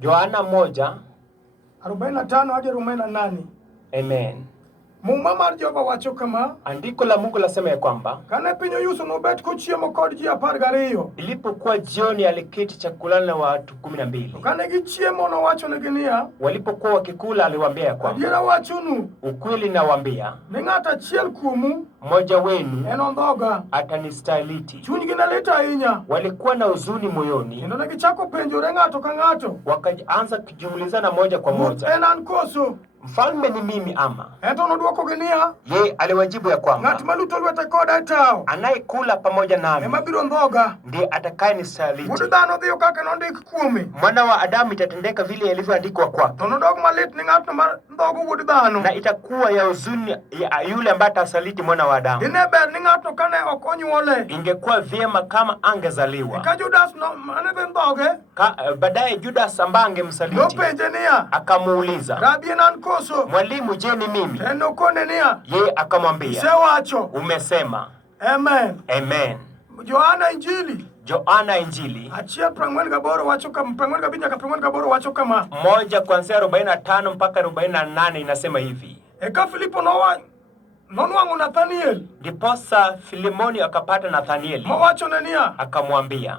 Yohana 1:45 hadi 48. Amen. Muma mar Jehova wacho kama, andiko la Mungu lasema ya kwamba kane piny oyuso nobet kochiemo kod ji 12. ilipokuwa jioni aliketi chakulani na watu 12. Kane gichiemo nowachonegi niya, walipokuwa wakikula aliwaambia ya kwamba, adiera wachonu, ukweli nawaambia, ni ng'ato achiel kuomu, mmoja wenu en ondhoga, atanistahiliti. chunygi ne lit ahinya, walikuwa na huzuni moyoni, kendo negichako penjore ng'ato ka ng'ato, wakaanza kujiulizana moja kwa moja, en an koso? Mfalme ni mimi ama? Ento nodwokogi niya, ye aliwajibu ya kwamba, ng'at maluto lwete koda e tao, anayekula pamoja nami ema biro ndhoga, ndiye atakayenistahiliti. Wuod dhano dhiyo kaka nondik kuome, Mwana wa Adamu itatendeka vile ilivyoandikwa kwake. to nodog malit ni ng'atno ma ndhogo wuod dhano, na itakuwa ya huzuni ya yule ambaye atasaliti Mwana wa Adamu. dine ber ni ng'ato kane ok onyuole, Ingekuwa vyema kama angezaliwa. ka Judas mane dhi ndhoge, Baadaye Judas ambaye angemsaliti nopenje niya, akamuuliza, Rabi en an koso? Mwalimu, je ni mimi? En nokone niya, Ye akamwambia, isewacho. umesema. Amen. Amen. Yohana Injili Yohana Injili 1:48 wacho kama 45 wacho kama, 1 kuanzia 45 mpaka 48 inasema hivi. Eka Filipo nonwang'o Nathaniel, Ndiposa Filimoni akapata Nathanieli, mowachone niya, akamwambia,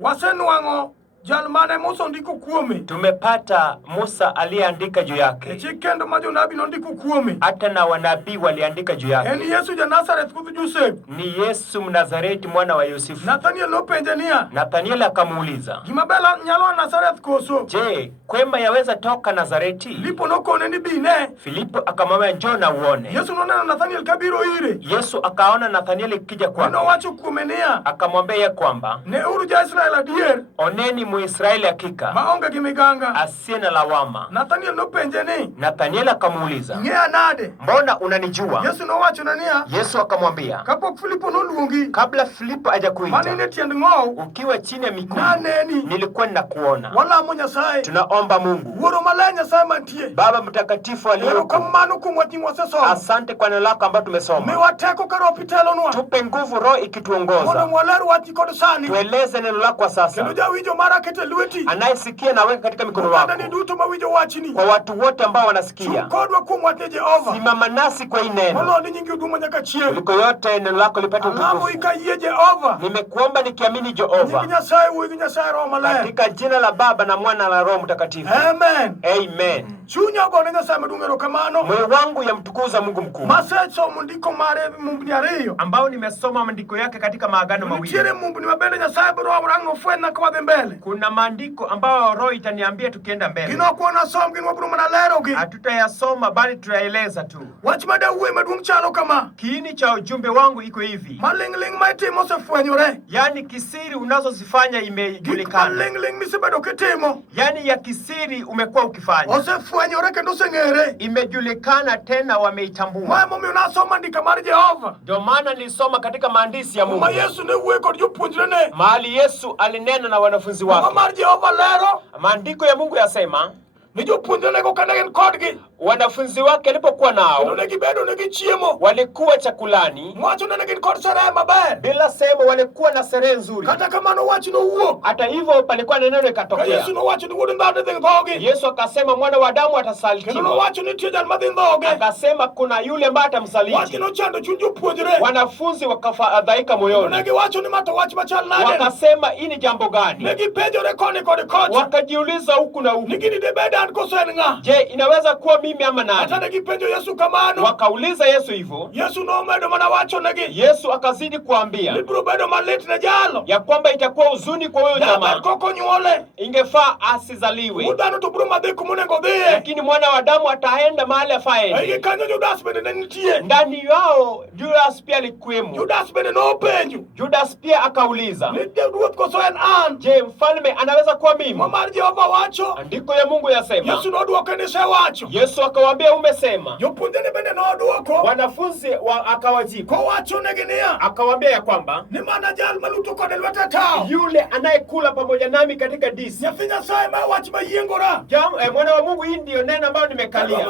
wasenwang'o jal mane Musa ondiko kuome, tumepata Musa aliyeandika juu e yake, chik kendo ma jonabi nondiko kuome, hata na wanabii waliandika juu yake. en Yesu ja Nazareth kuth Joseph. Ni Yesu Mnazareti, mwana wa Yusufu. Nathaniel nopenje niya, Nathanieli akamuuliza, gima bela nyalo Nazareth koso? je, kwema yaweza toka Nazareti? Filipo nokone ni bine. Filipo akamwambia, njoo na uone. Yesu noneno Nathaniel kabiro ire, Yesu akaona Nathanieli kija kwake, nowacho kuome niya, akamwambia ya kwamba, ne uru ja Israel adier, oneni Muisraeli hakika maonge gi miganga. asiye na lawama. Nathaniel nopenje ni, Nathanieli akamuuliza, ing'eya nade? mbona unanijua? Yesu nowachone niya, Yesu akamwambia, kapok Filipo noluongi, kabla Filipo mane hajakuita, ine tiend ng'owu, ukiwa chini ya miguu naneni. nilikuwa ninakuona. Walamo Nyasaye, Tunaomba Mungu Wuoro Maler Nyasaye mantie, Baba mtakatifu aliyeko, erokamano kuom wach mwasesomo, asante kwa neno lako ambalo tumesoma. miwa teko ka Roho pitelonwa, Tupe nguvu, Roho mondo ikituongoza, mwaler wachi kod sani, tueleze neno lako kendo sasa. jawinjo mara kete lweti, Anayesikia na weka katika mikono wako, ogandani duto mawinjo wachni, kwa watu wote ambao wanasikia, chung kodwa kuom wach Jehova, simama nasi kwa hii neno. molo ni nyingi udumo nyaka chieng'. Kuliko yote neno lako lipate Alamo utukufu. ikayie Jehova, Nimekuomba nikiamini nyingi Jehova, Nyasaye wuoyi gi Nyasaye Roho Maler. katika jina la Baba na Mwana na Roho Mtakatifu. Amen. Amen. Chunya ogone Nyasaye maduong' erokamano, Moyo wangu yamtukuza Mungu mkuu, masesomo ndiko mare mumbni ariyo, ambao nimesoma maandiko yake katika maagano mawili. nitiere mumbni mabende Nyasaye biro rang nofwenyna ka wadhi mbele. Kuna maandiko ambayo Roho itaniambia tukienda mbele. Gin ok wanasom, gin wabiro mana lerogi. Hatutayasoma bali tutaeleza tu. Wach madawuoye maduong' chalo kama, Kiini cha ujumbe wangu iko hivi. maling'ling' ma itimo osefwenyore, Yaani kisiri unazozifanya gik imejulikana. maling'ling' misebedo kitimo Yaani ya kisiri umekuwa ukifanya, osefwenyore kendo oseng'ere. imejulikana tena Ma wameitambua. emomiyo nasoma andika mar Jehova, Ndio maana nilisoma katika maandishi ya Mungu ma Yesu ne wuoye kod jopuonjrene. mahali Yesu alinena na wanafunzi Ma wake. mar Jehova lero Maandiko ya Mungu yasema ni jopuonjrenego kane gin kodgi, wanafunzi wake alipokuwa kendo nao ne gibedo ne gichiemo, walikuwa chakulani, wachone ne gin kod sherehe maber. bila sema walikuwa na sherehe nzuri. Kata kamano wach nowuok, Hata hivyo palikuwa na neno ka ikatokea. Yesu nowacho ni wuod dhano dhi ndhogi, Yesu akasema mwana wa Adamu kendo atasalitiwa. nowacho ni nitie jal madhi ndhoge. Akasema kuna yule ambaye Wach atamsaliti. nochando chuny jopuonjre, Wanafunzi wakafadhaika ne moyoni, giwacho ni mato wach machal nade. wakasema hii ni jambo Ne gani? gipenjore koni kod kocha, Wakajiuliza huku na huku, ni gini debed an koso en ng'a? je, inaweza kuwa mimi ama Kata nani? ne gipenjo Yesu kamano, Wakauliza Yesu hivyo. Yesu nomedo mana wachonegi Yesu akazidi kuambia ni biro bedo malit ne jalo, ya kwamba itakuwa huzuni kwa huyo jaber jamaa, koko nyuole, ingefaa asizaliwe, wuod dhano to biro madhi kumonego dhiye. lakini mwana wa Adamu ataenda mahali afaende. Eigi kanyo Judas bende ne nitie. Ndani yao Judas pia alikuwemo. Judas bende nopenjo Judas pia akauliza, ni ruoth koso en an? je, mfalme anaweza kuwa mimi? Ma mar Jehova wacho, Andiko ya Mungu yasema, Yesu nodwoke ni sewacho. Yesu Yesu akawaambia umesema. Jopuonjre bende noduoko. Wanafunzi akawajibu. Kowachonegi niya. Akawaambia ya kwamba ni mana jal maluto kode lwete tao. Yule anayekula pamoja nami katika disi. Nyathi Nyasaye ma wach mayiengora. Mwana wa Mungu, hii ndio neno ambayo nimekalia.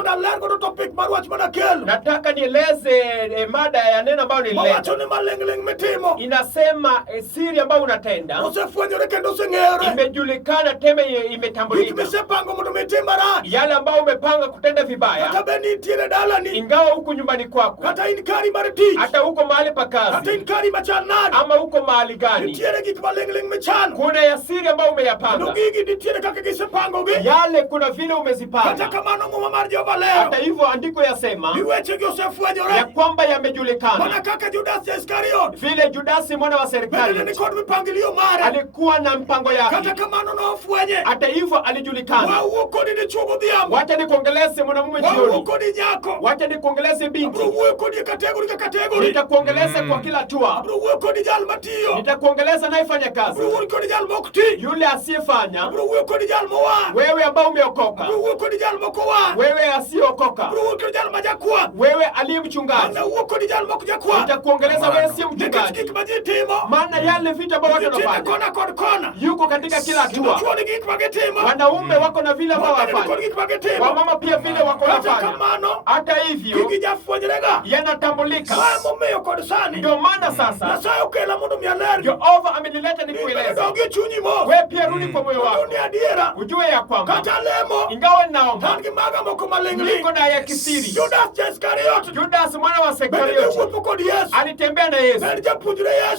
Topic mar wach manakelo. Nataka nieleze mada ya neno ambayo nilileta. Mawacho ni malingling mitimo. Inasema siri ambayo unatenda. Osefwenyore kendo oseng'ere. Imejulikana, teme imetambulika. Gik misepango mondo mitim marach. Yale ambayo umepanga kutenda vibaya. Kata be nitiere dalani. Ingawa huko nyumbani kwako. Kata in kari mar tich. Hata huko mahali pa kazi. Kata in kari machal nade. Ama huko mahali gani. Nitiere gik malingling michano. Kuna ya siri ambayo umeyapanga. Ndo gigi nitiere kaka gisepangogi. Yale kuna vile umezipanga. Kata kamano ng'uma mar Jehova leo. Hata hivyo andiko yasema. Iwechegi osefwenyore. Ya kwamba yamejulikana. Mana kaka Judas Iskariot. Vile Judasi mwana wa serikali. Bende ni kod mipangilio mare. Alikuwa na mpango yake. Kata kamano nofwenye. Hata hivyo alijulikana. Wauo kodi ni chuo godhiambo. Wacha nikuongeleze mwanamume jioni. Wauo kodi nyako. Wacha nikuongeleze binti. Abro wuo kodi kategori ka kategori. Nitakuongeleza kwa kila hatua. Abro wuo kodi jal matiyo. Nitakuongeleza anayefanya kazi. Abro wuo kodi jal mokti. Yule asiyefanya. Abro wuo kodi jal mowang. Wewe ambao umeokoka. Abro wuo kodi jal mokowang. Wewe asiyeokoka. Abro wuo kodi jal majakwa. Wewe aliye mchungaji. Ana wuo kodi jal mokjakwa. Nitakuongeleza wewe si mchungaji. Gik majitimo. Maana yale vita ambao watu wanafanya. Kona kod kona. Yuko katika kila hatua. Chuo ni gik magitimo. Wanaume wako na vile ambao wanafanya. Wamama pia vile wako wanafanya. Hata hivyo gigi jafwenyrega yanatambulika. Momeyo kod sani. Ndio maana sasa Nyasaye okela mondo mialer. Jehova amenileta nikueleze. Dogi chunyi mo. Wewe pia rudi kwa moyo wako. Ni adiera. Ujue ya kwamba kata lemo. Ingawa naomba. Tangi maga moko malingli. Niko na ya kisiri. Judas Iskariot. Judas mwana wa Iskariot. Alitembea na Yesu.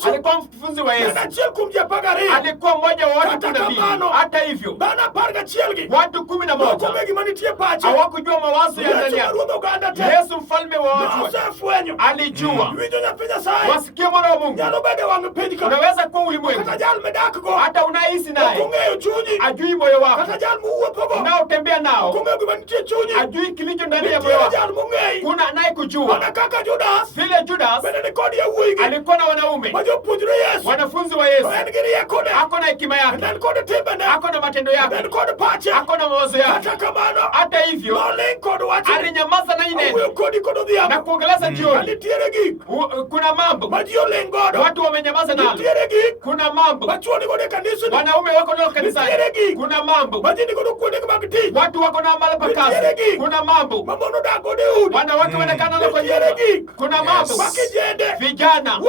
Alikuwa mfunzi wa Yesu. Alikuwa mmoja wa watu 12. Hata hivyo watu 11 hawakujua mawazo ya ndani yake. Yesu mfalme wa watu alijua. Wasikie mwana wa Mungu. Unaweza kuwa ulimwengu. Hata unaishi naye ajui moyo wako. Unaotembea nao ajui kilicho ndani ya moyo wako. Kuna anayekujua. Vile Judas alikuwa na wanaume wanafunzi wa Yesu. Ako na hekima yake. Ako na matendo yake. Ako na mawazo yake. Hata hivyo alinyamaza na inene na kuongeleza jioni. Kuna mambo watu wamenyamaza nalo. Kuna mambo wanaume wako nalo kanisani. Kuna mambo watu wako na mahali pa kazi. Kuna mambo wanawake wanakana nalo kwa nyumba. Kuna mambo vijana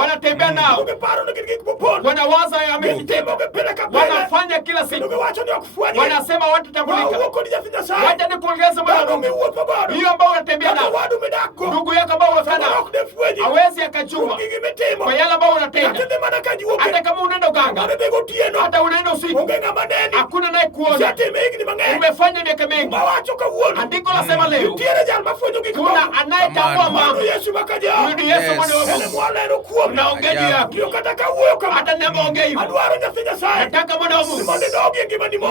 wanatembea nao. Wanawaza ya mekitema. Wanafanya kila siku. Wanasema watatambulika. Wacha nikuongeze mwana. Hiyo ambao unatembea nao. Ndugu yako ambao unafanya. Hawezi akachua. Kwa yale ambao unatenda. Hata kama unaenda uganga. Hata unaenda usiku. Hakuna naye kuona. Umefanya miaka mengi. Andiko lasema leo. Kuna anayetambua mambo. Yesu mwana wa Mungu. Unaongea juu yake. Hata ninapoongea hivyo. Nataka mwana wa Mungu.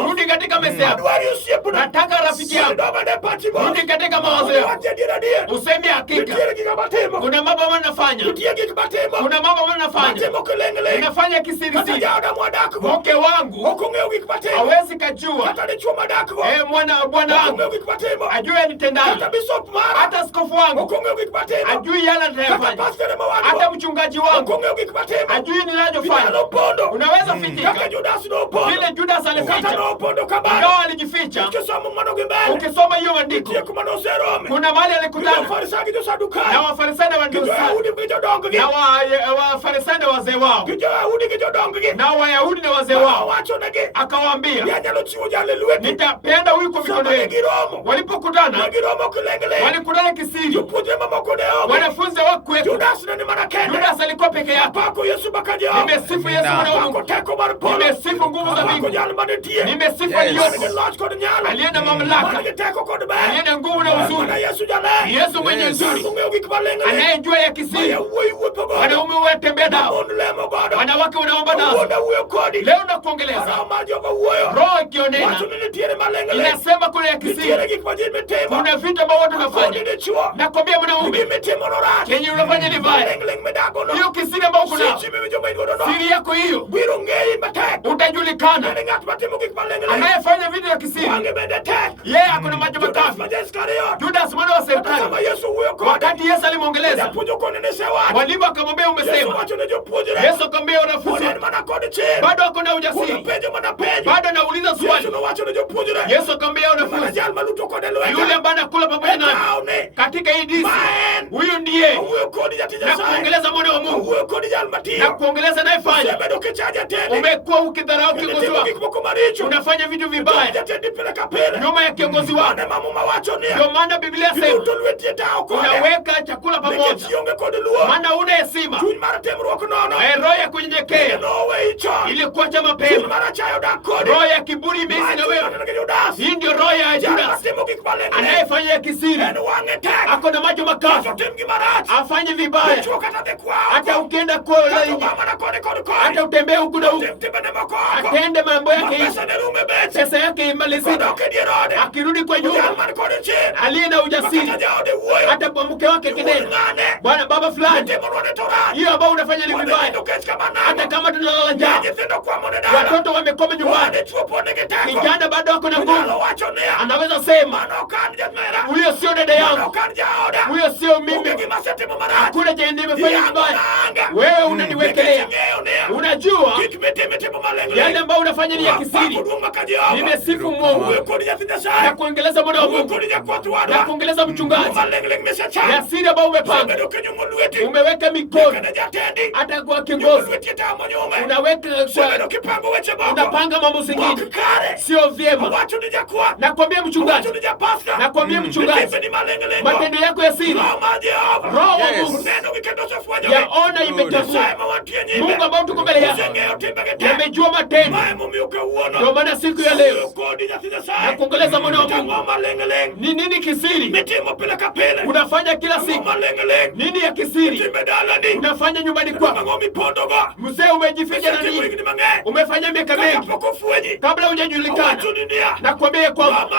Rudi katika meza yako. Nataka rafiki yangu. Rudi katika mawazo yako. Useme hakika. Kuna mambo wanafanya. Kuna mambo wanafanya. Unafanya kisiri siri. Mke wangu hawezi kujua. Bwana wangu ajue nitendaje. Hata askofu wangu ajui yale anayofanya. Hata mchungaji wangu ajui ninachofanya. Unaweza fitika vile Judas alificha. Ingawa alijificha. Ukisoma hiyo andiko kuna mahali alikutana na Wafarisayo na Wasadukayo na Wafarisayo na wazee wao na Wayahudi na wazee wao. Akawaambia nitapenda huyu kwa mikono yenu. Walipokutana walikutana kisiri. Wanafunzi hawakuwepo. Judas alikuwa peke yake. Nimesifu Yesu mwana wa Mungu. Nimesifu nguvu za mbingu. Nimesifu aliye na mamlaka. Aliye na nguvu na uzuri. Yesu mwenye uzuri. Anayejua ya kisiri. Wanaume watembea nao. Wanawake wanaomba nao. Leo nakuongeleza. Roho ikionena inasema kuna ya kisiri, kuna vita ambavyo watu wanafanya. Nakwambia mwanaume, kenye unafanya ni mbaya. Hiyo kisiri ambayo kuna siri yako hiyo utajulikana. Anayefanya vitu ya kisiri yeye akona macho makavu. Judas mwana wa Shetani, wakati Yesu alimwongeleza walimu akamwambia umesema. Yesu akamwambia wanafunzi bado akona ujasiri, bado anauliza swali. Yesu akamwambia wanafunzi yule ambaye anakula pamoja nami katika hii disi, huyu ndiye na kuongeleza mwana wa Mungu na kuongeleza anayefanya. Umekuwa ukidharau kiongozi wako, unafanya vitu vibaya nyuma ya kiongozi wako. Ndio maana Biblia sema unaweka chakula pamoja, maana una heshima. Roho ya kunyenyekea ilikuwa cha mapema, roho ya kiburi imeishi na wewe. Hii ndio roho ya Judas anayefanya kisiri, ako na macho makavu, afanye vibaya. Hata ukienda kola nje, hata utembee huku na huku, atende mambo yake hivi, pesa yake imalizika. Akirudi kwa nyumba aliye na ujasiri, hata kwa mke wake kinena bwana baba fulani, hiyo ambao unafanya ni vibaya. Hata kama tunalala njaa, watoto wamekoma nyumbani, kijana bado wako na nguvu, anaweza sema huyo sio dada yangu, huyo sio mimi, hakuna chenye nimefanya vibaya. Wewe unaniwekelea. Unajua yale ambao unafanya ni ya kisiri. Nimesifu Mungu na kuongeleza mwana wa Mungu na kuongeleza mchungaji ya siri ambao umepanga, umeweka mikono hata kwa kiongozi, unaweka unapanga mambo zingine sio vyema. Nakwambia mchungaji, matendo yako ya siri, Roho wa Mungu yaona imetambua. Mungu ambao tuko mbele yako yamejua matendo. Ndio maana siku ya leo na kuongeleza mwana wa Mungu ni nini kisiri unafanya kila siku. Nini ya kisiri unafanya nyumbani kwako. Mzee umejificha na nini? Umefanya miaka mingi kabla hujajulikana. Nakwambia kwamba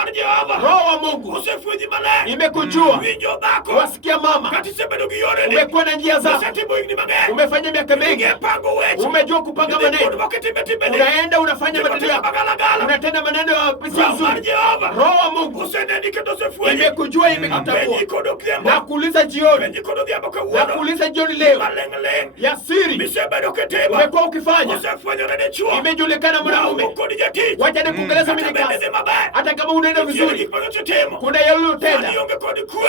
Roho wa Mungu imekujua. Wasikia mama, umekuwa na njia zako, umefanya miaka mingi, umejua kupanga maneno, unaenda unafanya matendo yako, unatenda maneno ya pisi nzuri. Roho wa Mungu imekujua, imekutambua. Na kuuliza jioni, na kuuliza jioni leo ya siri umekuwa ukifanya, imejulikana mwanamume. Wacha nikuongeleza mimi kazi. Hata kama unaenda vizuri, kuna yale utenda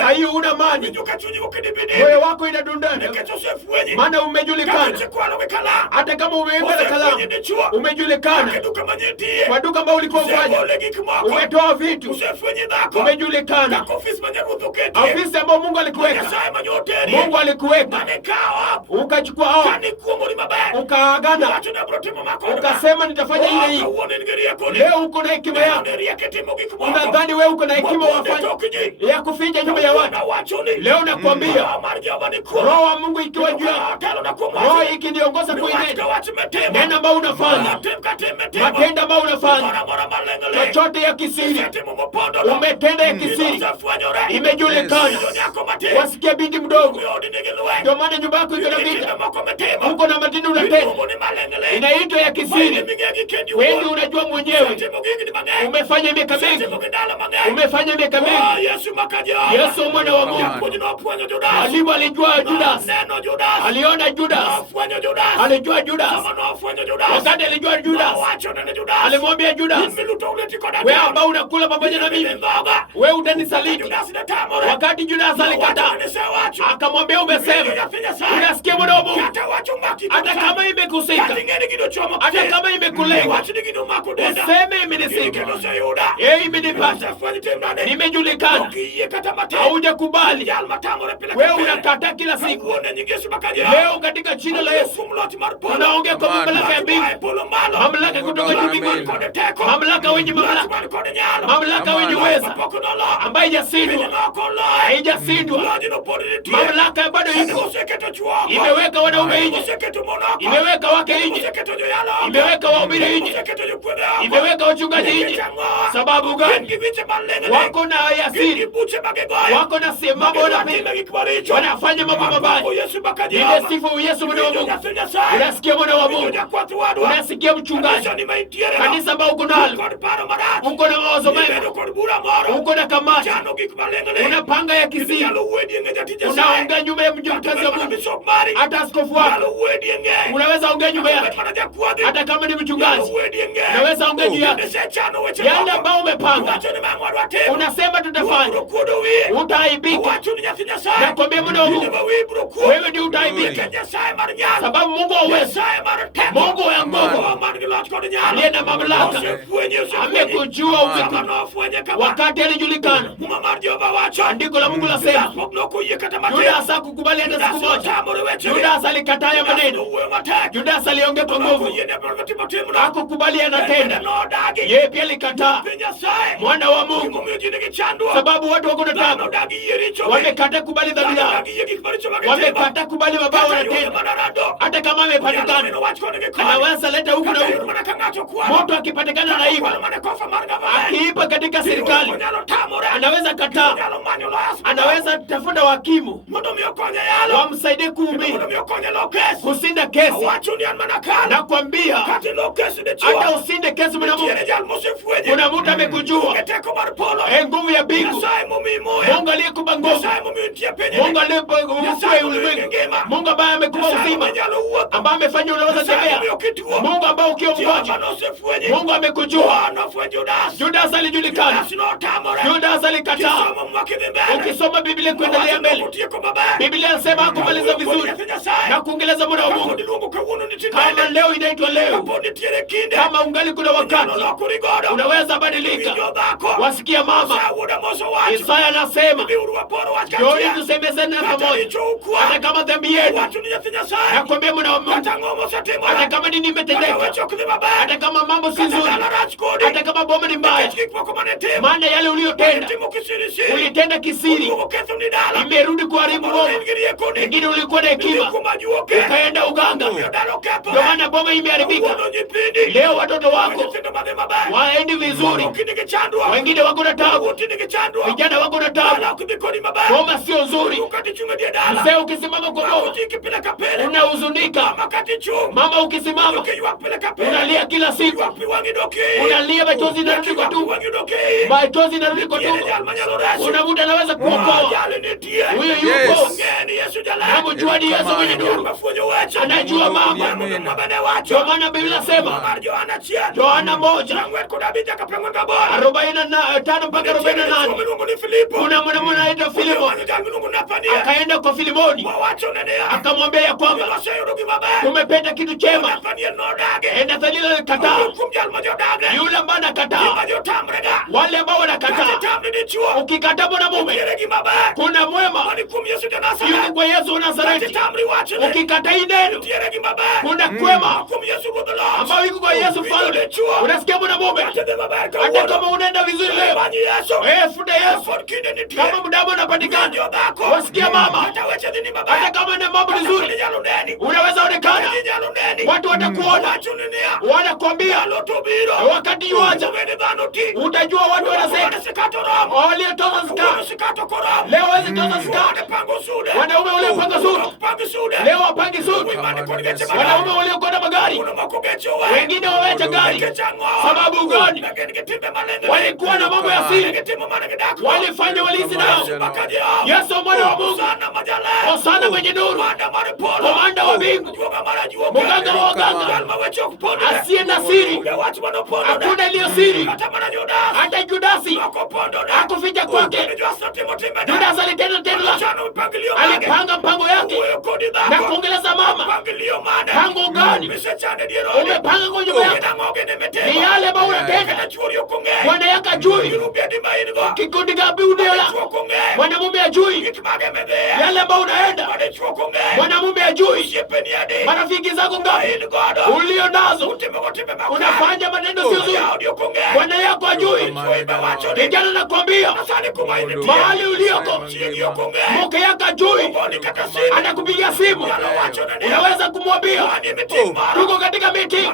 hayo una mani, moyo wako inadundana, maana umejulikana. Hata kama umeenda na kalamu, umejulikana. Kwa duka ambao ulikuwa ufanya, umetoa vitu, umejulikana. Ofisi ambao Mungu alikuweka, Mungu alikuweka, ukachukua hao, ukaagana, ukasema nitafanya ile hii. Leo uko na hekima yako, unadhani wewe uko na hekima wafanya ya kuficha nyumba ya watu. Leo nakwambia Roho wa Mungu ikiwa juu yako, Roho ikiniongoza kuinena neno ambao unafanya, matendo ambao unafanya, chochote ya kisiri umetenda ya kisiri, imejulikana. Wasikia binti mdogo, ndio maana nyumba yako iko na vita, uko na matendo unatenda, inaitwa ya kisiri. Wewe unajua mwenyewe, umefanya miaka mingi, umefanya miaka mingi. Yesu mwana wa Mungu alimu alijua Judas, aliona Judas, alijua Judas. Wakati alijua Judas, alimwambia Judas, wewe ambao unakula pamoja na mimi, wewe utanisaliti. Wakati Judas alikataa, akamwambia umesema. Unasikia mwana wa Mungu, hata kama imekusika, hata kama imekulenga, useme imenisika, imenipata, nimejulikana. Haujakubali, wewe unakata kila siku. Leo katika jina la Yesu unaongea kwa mamlaka ya mbingu, mamlaka kutoka juu mbinguni, mamlaka wenye mamlaka, mamlaka wenye uwezo, kanisa ambaye haijasindwa, mamlaka bado ipo. Imeweka wanaume nje, imeweka wake nje, imeweka wahubiri nje, imeweka wachungaji nje. Sababu gani? Wako na yasiri, wako na mambo wanafanya mambo mabaya. Ile sifu Yesu mwana wa Mungu. Unasikia mwana wa Mungu, unasikia mchungaji. Kanisa ambao uko nalo, uko na mawazo mema, uko na kamati, unapanga ya kisiri, unaongea nyuma ya mjumkazi wa Mungu. Hata askofu wako unaweza ongea nyuma yake, hata kama ni mchungaji unaweza ongea juu yake. Yale ambao umepanga, unasema tutafanya, utaibika. Nakwambia mwana wa Mungu, wewe ndio utaibika. Sababu Mungu hawezi, Mungu wa nguvu, aliye na mamlaka, amekujua wakati alijulikana. Andiko la Mungu lasema Yudas hakukubali hata siku moja. Yudas alikataa maneno, Yudas aliongea kwa nguvu, hakukubali anatenda. Yeye pia alikataa mwana wa Mungu, sababu watu wako na tabu, wamekataa kubali dhambi yao, wamekataa kubali mabaya wanatenda. Hata kama amepatikana, anaweza leta huku na huku. Mtu akipatikana na hivyo, akiipa katika serikali, anaweza kataa, anaweza tafuta wakimu wamsaidie kuhubiri, kusinda kesi. Na kuambia hata usinde kesi mwana Mungu, kuna mtu amekujua nguvu ya bingu. Mungu aliyekupa nguvu, Mungu aliyekupa ulimwengu, Mungu ambaye amekupa uzima, ambaye amefanya unaweza tembea, Mungu ambaye ukiwa mgonjwa, Mungu amekujua. Judas alijulikana, Judas alikataa. Ukisoma Biblia kuendelea mbele, Biblia inasema hakumaliza vizuri na kuongeleza mwana wa Mungu. Kama leo inaitwa leo, kama ungali kuna wakati, unaweza badilika. Wasikia mama, Isaya anasema Joni tusemezane pamoja, hata kama dhambi yetu. Nakwambia mwana wa Mungu, hata kama nini imetendeka, hata kama mambo si nzuri, hata kama boma ni mbaya, maana yale uliyotenda, ulitenda kisiri, imerudi kuharibu boma. Wengine ulikuwa na hekima, ukaenda uganga, ndio maana boma imeharibika. Leo watoto wako waendi vizuri, wengine wako na tabu, vijana wako na tabu, boma sio nzuri. Mzee ukisimama kwa boma unahuzunika, mama ukisimama unalia kila siku, unalia machozi yanarudi kwa tumbo, machozi yanarudi kwa tumbo. Kuna mtu anaweza kuokoa, huyo yupo. Namjua ni Yesu mwenye nuru, anajua mambo. Ndio maana Biblia inasema Yohana 1:45 mpaka 48, kuna mwanamume anaitwa Filipo akaenda kwa Filimoni akamwambia ya kwamba umependa kitu chema. Nathanaeli alikataa. Yule ambaye anakataa, wale ambao wanakataa, ukikataa mwanamume, kuna mwema yuko kwa Yesu wa Nazareti. Ukikataa neno, kuna kwema ambao yuko kwa Yesu Falme. Unasikia mwanamume, hata kama unaenda vizuri leo, futa Yesu. Kama mdamu unapatikana, wasikia mama, hata kama na mambo nzuri, unaweza onekana, watu watakuona, wanakuambia wakati yuaja, utajua watu wanasema waliotoza zaka leo wezi toza zaka. Wanaume waliopanga suti leo wapangi suti. Wanaume waliokwenda magari, wengine wameacha gari. Sababu gani? Walikuwa na mambo ya siri, walifanya walizi nao. Yesu mwana wa Mungu, Hosana mwenye nuru, komanda wa mbingu, mganga wa waganga, asiye na siri, hakuna iliyo siri. Hata Judasi hakuficha kwake. Judasi alitenda tendo lake, alipanga mpango yake na kuongeleza mama. Mpango gani umepanga kwa nyumba yako? Ni yale ambayo unatenda. Bwana yaka jui. Kikundi gapi uniola. Mwanamume ajui. Yale ambao unaenda. Mwanamume ajui. Marafiki zako ngapi ulio nazo. Unafanya maneno sio nzuri. Bwana yako ajui. Kijana nakwambia mahali ulioko mke yako ajui. Anakupigia simu. Unaweza kumwambia tuko katika meeting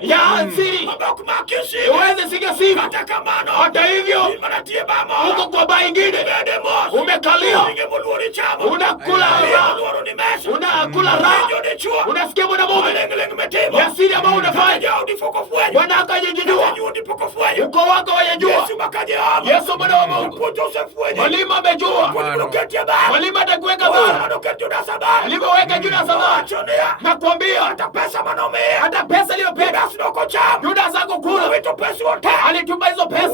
ya siri. Uweze siga simu. Hata hivyo uko kwa baa ingine. Umekalia. Unakula raha. Unasikia mwanamume ya siri ambao unafanya. Bwana akajijua. Uko wako wajajua. Yesu mwana wa Mungu. Mwalimu amejua. Mwalimu atakuweka bora. Alivyoweka Judas bora. Nakwambia hata pesa iliyopenda Judas hakukula. Alitupa hizo pesa.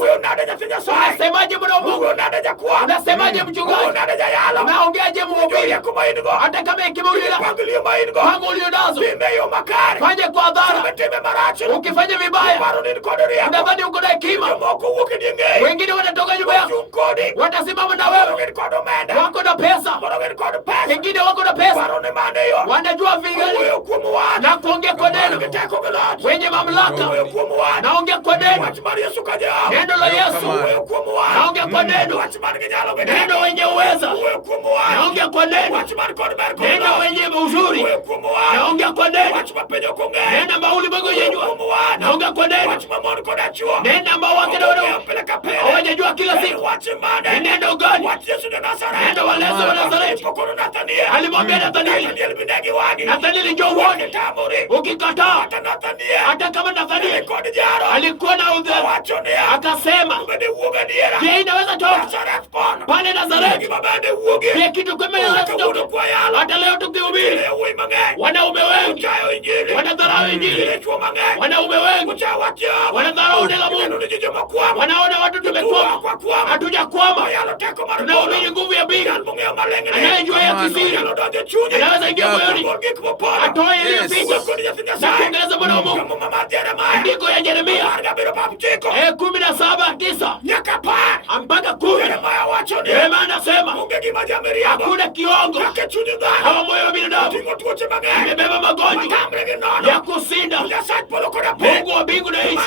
Unasemaje mwana wa Mungu? Unasemaje mchungaji? Unaongeaje mhubiri? Hata kama ikimulila pango ulionazo fanye kwa adhara. Ukifanya vibaya unadhani uko na hekima. Wengine wanatoka nyuma yako watasimama na wewe. Wako na pesa. Wengine wako na pesa. Wanajua vigani na kuongea kwa neno. Wenye mamlaka naongea kwa neno. Neno la Yesu naongea kwa neno. Neno wenye uweza naongea kwa neno. Neno wenye uzuri naongea kwa neno. Neno ambao ulimwengu hujajua naongea kwa neno. Neno ambao wake na hawajajua kila siku. Neno gani? Neno wa Yesu wa Nazareti. Alimwambia Nathanieli njoo uone. Ukikataa hata kama Nathanieli alikuwa na udhaifu akasema je, inaweza toka pale Nazareti? Je, kitu kama hicho hata leo tukihubiri wanaume wengi wanadharau Injili. Wanaume wengi wanadharau neno la Mungu. Wanaona watu tumekwama. Hatujakwama. Tunahubiri nguvu ya Biblia. Anayejua ya kisiri anaweza ingia moyoni atoe hiyo picha na kuongeza mwana wa Mungu. Andiko ya Yeremia 17:9 mpaka 10. Yeremia anasema hakuna kiongo hawa moyo wa binadamu imebeba magonjwa ya kusinda. Mungu wa mbingu na nchi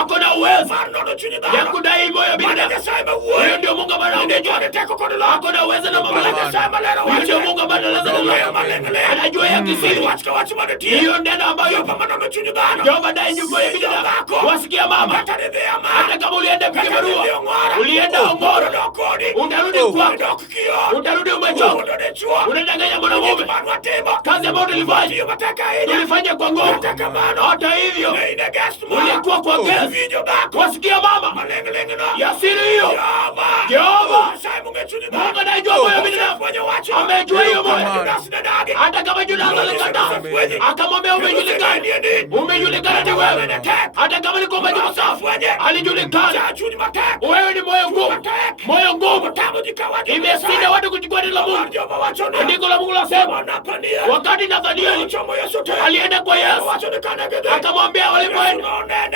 ako na uwezo ya kudai moyo wa binadamu. Huyo ndio Mungu ambaye ako na uwezo na mamlaka. Huyo ndio Mungu ambaye anajua ya kisiri. Hiyo neno ambayo Jehova dai nyumba ya binadamu. Wasikia mama, hata kama ulienda kupiga barua, ulienda Ongoro, utarudi kwako, utarudi umechoka, unadanganya mwanamume. Kazi ambayo tulifanya kwa nguvu. Hata hivyo ulikuwa kwa gesi. Wasikia mama, ya siri hiyo Jehova Mungu anajua moyo wa binadamu. Amejua hiyo moyo. Hata kama Judas alikataa akamwambia umejulikana ni wewe. Hata kama ni kwamba alijulikana wewe ni moyo ngumu. Moyo ngumu imeshinda watu kuchukua neno la Mungu. Andiko la Mungu lasema wakati Nathanieli alienda kwa Yesu akamwambia walipoenda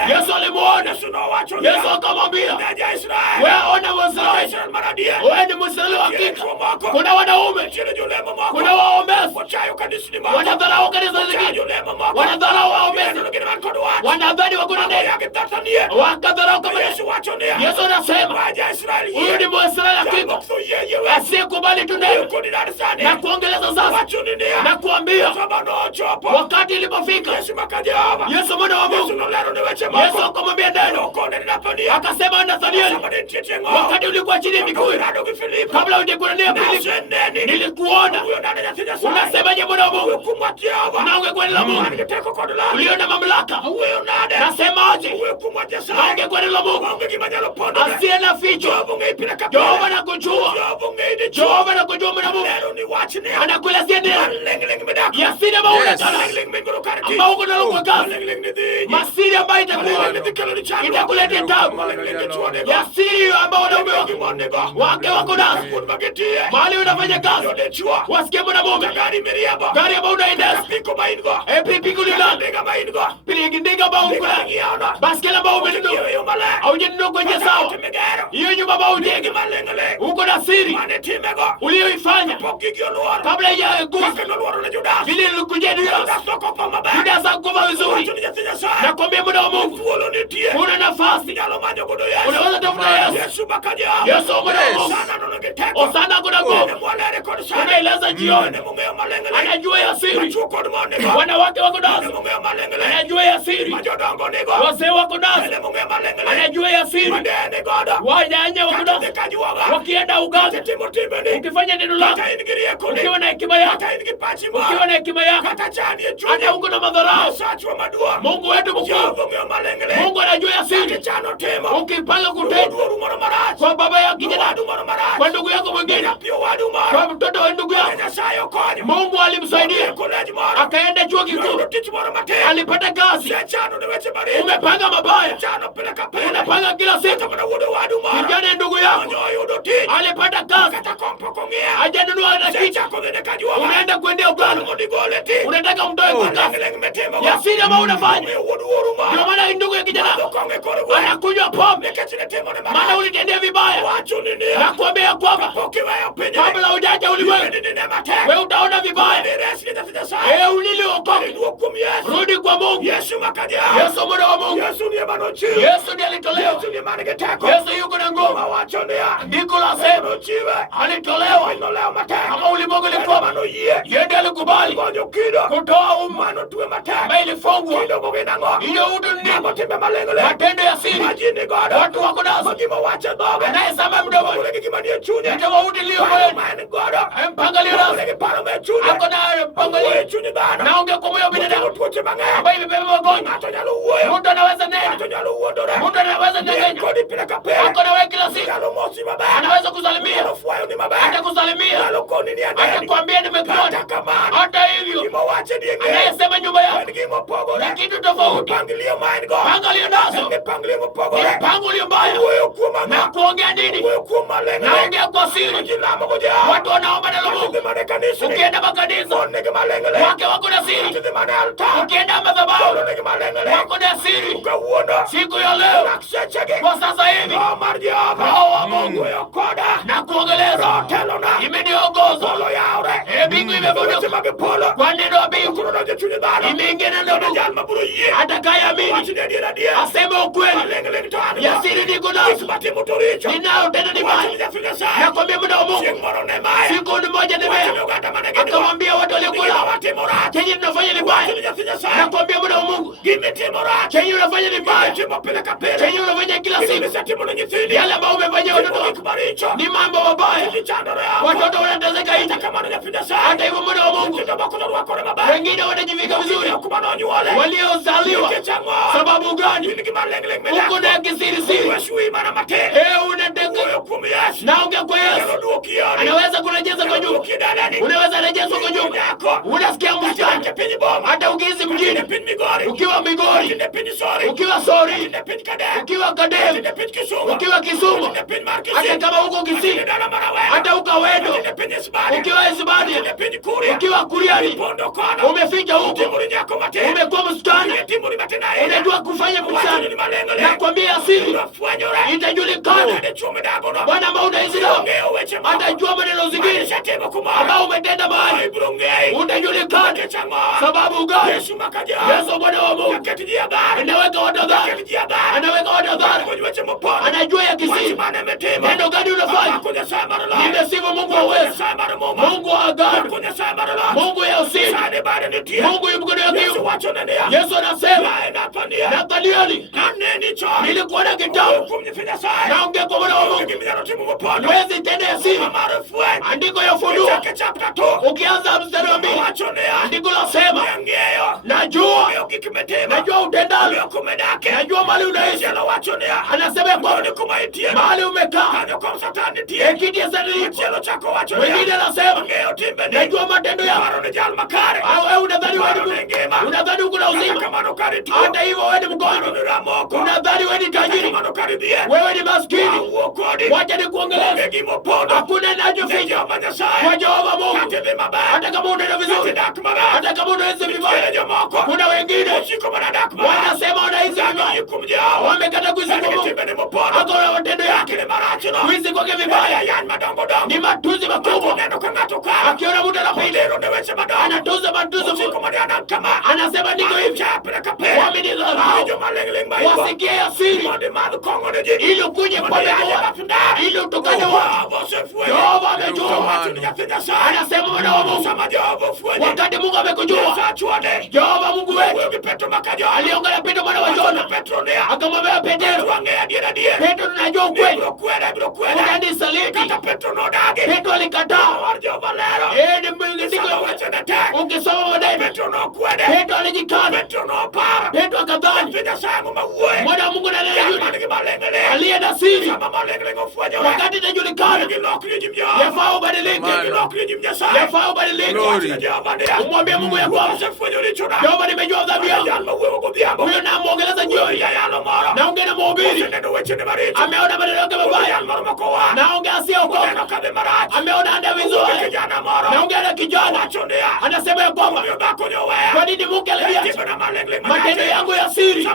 Yesu alimuona. Yesu akamwambia wewe ona Mwisraeli. Wewe ni Mwisraeli wa hakika. Kuna wanaume, kuna waombezi wanadharau kanisa zingine, wanadharau waombezi, wanadhani wako na neno, wakadharau kama Yesu anasema huyu ni Mwisraeli hakika asiyekubali tu neno. Na kuongeleza sasa na kuambia wakati ilipofika Yesu mwana wa Mungu, Yesu akamwambia neno akasema Nathanieli, wakati ulikuwa chini ya miguu kabla hujakuonea Filipo nilikuona. Unasemaje mwana wa Mungu? Naongea kwa neno la Mungu. Uliona mamlaka. Nasemaje? Naongea kwa neno la Mungu. Asiye na ficho. Jehova anakujua. Jehova na kujua mwana Mungu. Anakuelezea nini? Yasiri ambayo unataka. Ambao uko nalo kwa kazi. Masiri ambayo itakuletea tabu. Yasiri ambao wanaume wake wako nazo. Mahali unafanya kazi. Wasikie mwana Mungu. Gari ambao unaendesha. Piko lilani. Piringindiga ambao ukula. Baskeli ambao umenunua. Haujanunua kwenye sawa. Hiyo nyumba ambao ujenge. Uko na siri ulioifanya kabla ya gusa vile nilikujia Juda za kuva vizuri. Nakwambia muda wa Mungu una nafasi. Unaweza tafuta Yesu. Yesu muda wa Mungu. Osana kuna nguvu. Unaeleza jioni. Anajua ya siri. Wanawake wako nazo. Anajua ya siri. Wazee wako nazo. Anajua ya siri. Wajanya wako nazo. Wakienda ugazi. Ukifanya neno lako. Ukiwa na hekima yako. Ukiwa na hekima yako. Hata uko na madharau. Mungu wetu mkuu. Mungu anajua ya siri. Ukipanga kutenda kwa baba ya kijana, kwa ndugu yako mwingine, kwa mtoto wa ndugu yako, Mungu alimsaidia akaenda chuo kikuu, alipata kazi. Umepanga mabaya, unapanga kila siku. Kijana ndugu yako alipata kazi, hajanunua na kitu, unaenda kuendea ugali, unataka mtoe kwa kazi. Yasiri ambao unafanya. Ndio maana ndugu ya kijana anakunywa pombe, maana ulitendea vibaya. Nakwambia kwamba kabla hujaja ulimwengu, wewe utaona vibaya. Ulili wokoke, rudi kwa Mungu. Yesu mwana wa Mungu. Yesu ndiye alitolewa. Yesu yuko na nguvu. Ndiko la sema alitolewa. Kama ulimwengu ulikuwa, yeye ndiye alikubali kutoa umano ambaye ilifungwa. Hiyo utu ni matendo ya siri. Watu wako nazo. Anayesema mdomo ndio utu lio kweli. Mpangalio nazo. Ako na mpangalio. Naongea kwa moyo binadamu ambaye imebeba magonjwa. Mtu anaweza nena. Mtu anaweza tengenya. Ako na wewe kila siku. Anaweza kusalimia. Hata kusalimia. Hata kuambia nimekuona. Hata hivyo anayesema nyumba yako ni kitu tofauti. Pangalio nazo. Pangalio mbaya. Na kuongea nini? Naongea kwa siri. Watu wanaomba neno Mungu. Ukienda makanisa wake wako na siri. Ukienda madhabahu wako na siri. Siku ya leo kwa sasa hivi Roho wa Mungu na kuongeleza imeniongoza. Bingu imefunuka kwa neno la bingu. Imeingia neno la Mungu. Atakayeamini aseme ukweli. Yasiri niko nazo. Ninao tena ni mbaya. Nakwambia muda wa Mungu. Siku moja nimea. Akamwambia watu waliokula. Chenye tunafanya ni mbaya. Nakwambia muda wa Mungu. Chenye unafanya ni mbaya. Chenye unafanya kila siku. Yale ambao umefanya watoto wako ni mambo mabaya. Watoto wanateseka hivi. Hata hivyo muda wa Mungu. Wengine wanajivika vizuri. Waliozaliwa. Sababu gani? Uko na kisiri siri. Unataka. Naongea kwa Yesu. Anaweza kurejeza kwa nyumba. Unaweza rejeza kwa nyumba. Unasikia msichana. Hata ukizi mjini. Ukiwa Migori. Ukiwa Sori. Ukiwa Kadem. Ukiwa Kisumu. Hata kama uko Kisii. Hata ukawendo. Ukiwa Isibania. Ukiwa Kuriani. Umeficha huko. Umekuwa msichana. Unajua kufanya msichana. Nakwambia siri. Itajulikana. Bwana ambao unaishi nao. Atajua maneno zingine ambao umetenda mahali. Utajulikana. Sababu gani? Yesu Bwana wa Mungu. Anaweka watu dhari. Anaweka watu dhari. Anajua ya kisiri. Neno gani unafanya? Nimesifu Mungu wa uwezo. Mungu wa agano. Mungu ya usiri. Mungu mkono ya kiu. Yesu anasema Nathanieli, nilikuwa na kitabu. Naongea kwa Bwana wa Mungu. Mwezi tena ya siri. Andiko ya Ufunuo. Ukianza mstari wa 2. Andiko la sema najua utendalo. Najua mali unaishi. Anasema kwa mahali umekaa. kiti ya Senate. Mwingine anasema najua matendo yako. Au unadhani uko na uzima. Hata hivyo wewe ni mgonjwa. Unadhani wewe ni tajiri. Wewe ni maskini. Wacha nikuongeleze. Hakuna ninachoficha kwa Jehova Mungu. Hata kama unaenda vizuri, hata kama unaishi vibaya, kuna wengine wanasema wanaishi vibaya. Wamekata kuishi kwa Mungu. Hakuna matendo yake. Kuishi kwake vibaya ni matusi makubwa. Akiona mtu anapita anatuza matusi. Anasema niko hivi. Wasikie ya siri ili ukuje kwa Mungu, ili utukane watu. Jehova amejua. Anasema mwana wa Mungu, wakati Mungu amekujua, Jehova Mungu wetu aliongea Petro mwana wa Yona, akamwambia Petro, Petro tunajua ukweli, utanisaliti. Petro alikataa. Ni mwingine ukisoma maneno, Petro alijikana. Petro akadhani mwana wa Mungu aliye na siri. Wakati itajulikana, yafaa ubadilike. Yafaa ubadilike. Umwambie Mungu ya kwamba Jehova, nimejua dhambi yangu. Huyo na muongeleza jioni. Naongea na mhubiri. Ameona maneno yake mabaya. Naongea asiyeokoka. Ameona anda vizuri. Naongea na kijana. Anasema ya kwamba kwa nini Mungu alilia matendo yangu ya siri?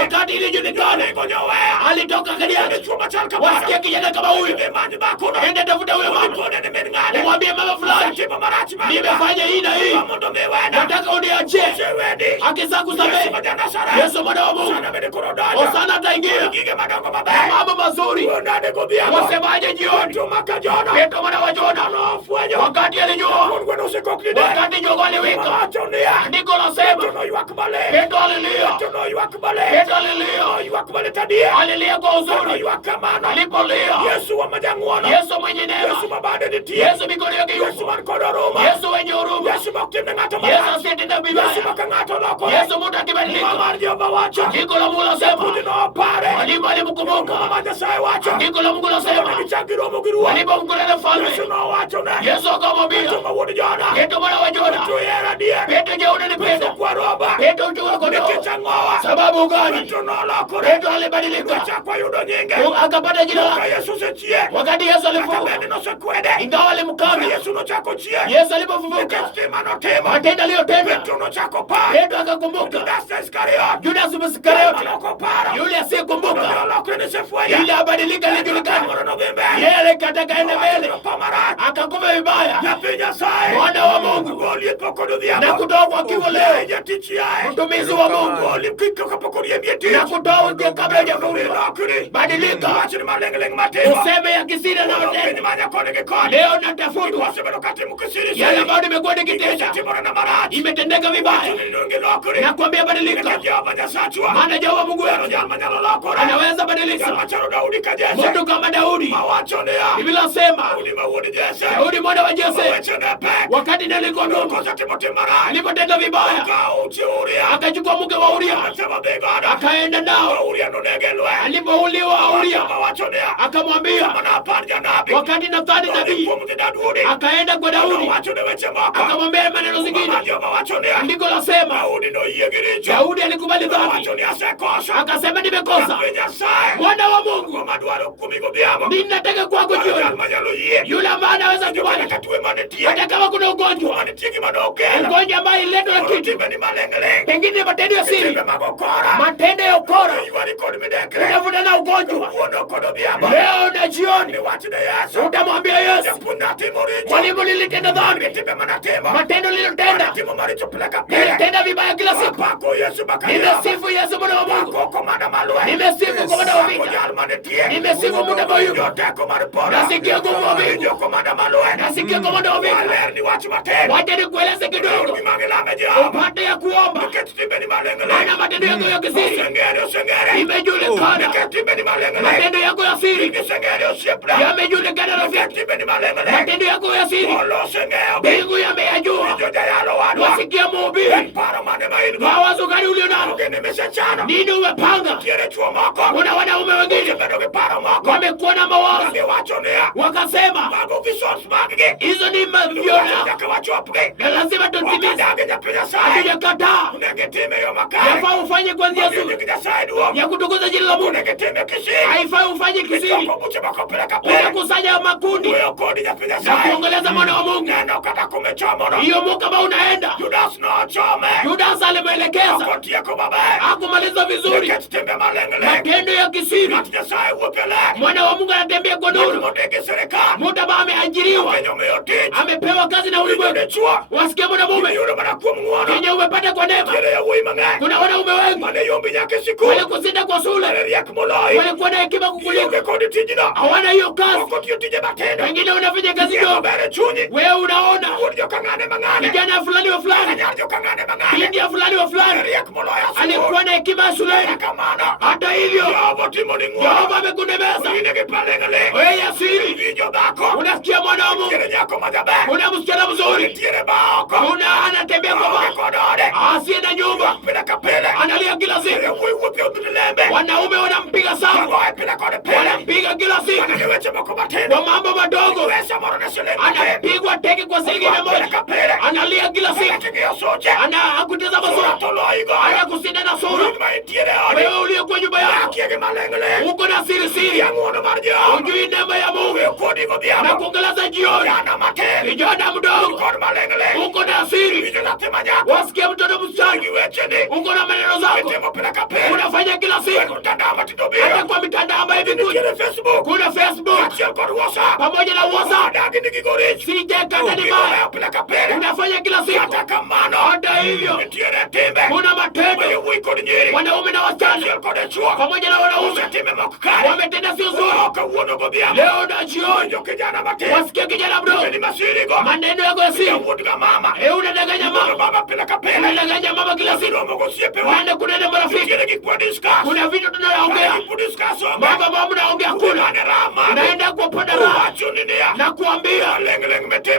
Wakati ilijulikana, alitoka kadiani. Wasikia kijana kama huyo, enda tafuta huyo mama. Umwambie mama fulani, nimefanya hii na hii, nataka uniachie. Akisa kusamehe, Yesu mwana wa Mungu Hosana ataingia. Mambo mazuri. Wasemaje jioni? Petro mwana wa Yona wakati alijua, wakati jogo aliwika, ndiko nasema Petro alilia. Petro alilia. Alilia kwa uzuri. Alipolia, Yesu mwenye neema, Yesu mikono yake yuko, Yesu wenye huruma, Yesu asiyetenda vibaya, Yesu mtu akibadilika. Ndiko la Mungu lasema walimkumbuka. Ndiko la Mungu lasema walipomkuta mfalme, Yesu akamwambia Petro mwana wa Yona, Petro je, unanipenda? Petro uchukua kondoo. Sababu gani? Petro alibadilika, akapata jina lake. Wakati Yesu alifufuka, ingawa alimkana, Yesu alipofufuka, matendo aliyotenda, Petro akakumbuka. Judas Iskariote, yule asiyekumbuka, ili abadilika, alijulikana. Yeye alikataka ende mbele, akakufa vibaya. Mwana wa Mungu na kutoa kwa kifo leo, mtumishi wa Mungu na kutoa uke kabla hujafungwa. Badilika. Useme ya kisiri na matendo. Leo natafutwa. Yale ambayo nimekuwa nikitenda imetendeka vibaya. Nakwambia badilika. Maana Jehova Mungu wetu anaweza badilika. Mtu kama Daudi, Biblia inasema Daudi mwana wa Jese, wakati nilikuwa ndogo, alipotenda vibaya, akachukua mke wa Uria, akaenda nao. Alipouliwa Uria, akamwambia, wakati Nathani nabii akaenda kwa Daudi, akamwambia maneno zingine. Ndiko lasema Daudi alikubali dhambi, akasema nimekosa. Mwana wa Mungu, ninataka kwako jioni, yule ambaye anaweza kubali hata kama kuna ugonjwa ambaye iletwa na kitu, pengine matendo ya siri, matendo ya ukora, unavuta na ugonjwa. Leo na jioni utamwambia Yesu, mwalimu, nilitenda dhambi, matendo nilitenda, nilitenda vibaya kila siku. Nimesifu Yesu mwana wa Mungu, nimesifu kwa mwana wa vita, nimesifu muda moyo, nasikia nguvu wa vita, nasikia kwa mwana wa vita. Wacha nikueleze kidogo upate ya kuomba, maana matendo yako ya kisiri imejulikana. Matendo yako ya siri yamejulikana. Matendo yako ya siri mbingu yameyajua. Wasikia mhubiri, mawazo gani ulio nalo? Nini umepanga? Kuna wanaume wengine wamekuwa na mawazo, wakasema hizo ni maviona na lazima tutimize. Hatujakataa, yafaa ufanye kwanzia zuri ya kutukuza jina la Mungu. Haifai ufanye kisiri, unakusanya makundi na kuongeleza mwana wa Mungu. Hiyo Mungu kama unaenda, Judas alimwelekeza hakumaliza vizuri matendo ya kisiri. Mwana wa Mungu anatembea kwa nuru. Mtu ambaye ameajiriwa, amepewa kazi na ulimwengu. Wasikia mwana mume kenye umepata kwa neema. Kuna wanaume wengi walikusinda kwa shule, walikuwa na hekima kukuliko, hawana hiyo kazi. Wengine wanafanya kazi ndogo. Wewe unaona kijana fulani wa fulani, binti ya fulani wa fulani alikuwa na hekima shuleni. Hata hivyo Yehova amekunemeza wewe yasiri. Unasikia mwana wa Mungu, una msichana mzuri, una anatembea kwa baba, asiye na nyumba, analia kila siku. Wanaume wanampiga sana, wanampiga kila siku kwa mambo madogo. Anapigwa teke kwa shilingi 100, analia kila siku, anakutazama sura, anakusinda na sura. Wewe uliye kwa nyumba yako uko na siri, ujui neema ya Mungu na kuongeleza jioni. Kijana mdogo uko na siri, wasikia mtoto msichana uko na maneno zako, unafanya kila siku. Hata kwa mitandao ambayo hivi kuna Facebook pamoja na WhatsApp, sijakata ni mbaya, unafanya kila siku. Hata hivyo kuna matendo wanaume na wasichana pamoja na wanaume wametenda sio zuri. Leo na jioni wasikia kijana mdogo maneno yako ya siri. Unadanganya mama, unadanganya mama kila siku. Wanda kuna na marafiki, kuna vitu tunaongea mama mnaongea, unaenda kwa ponda na kuambia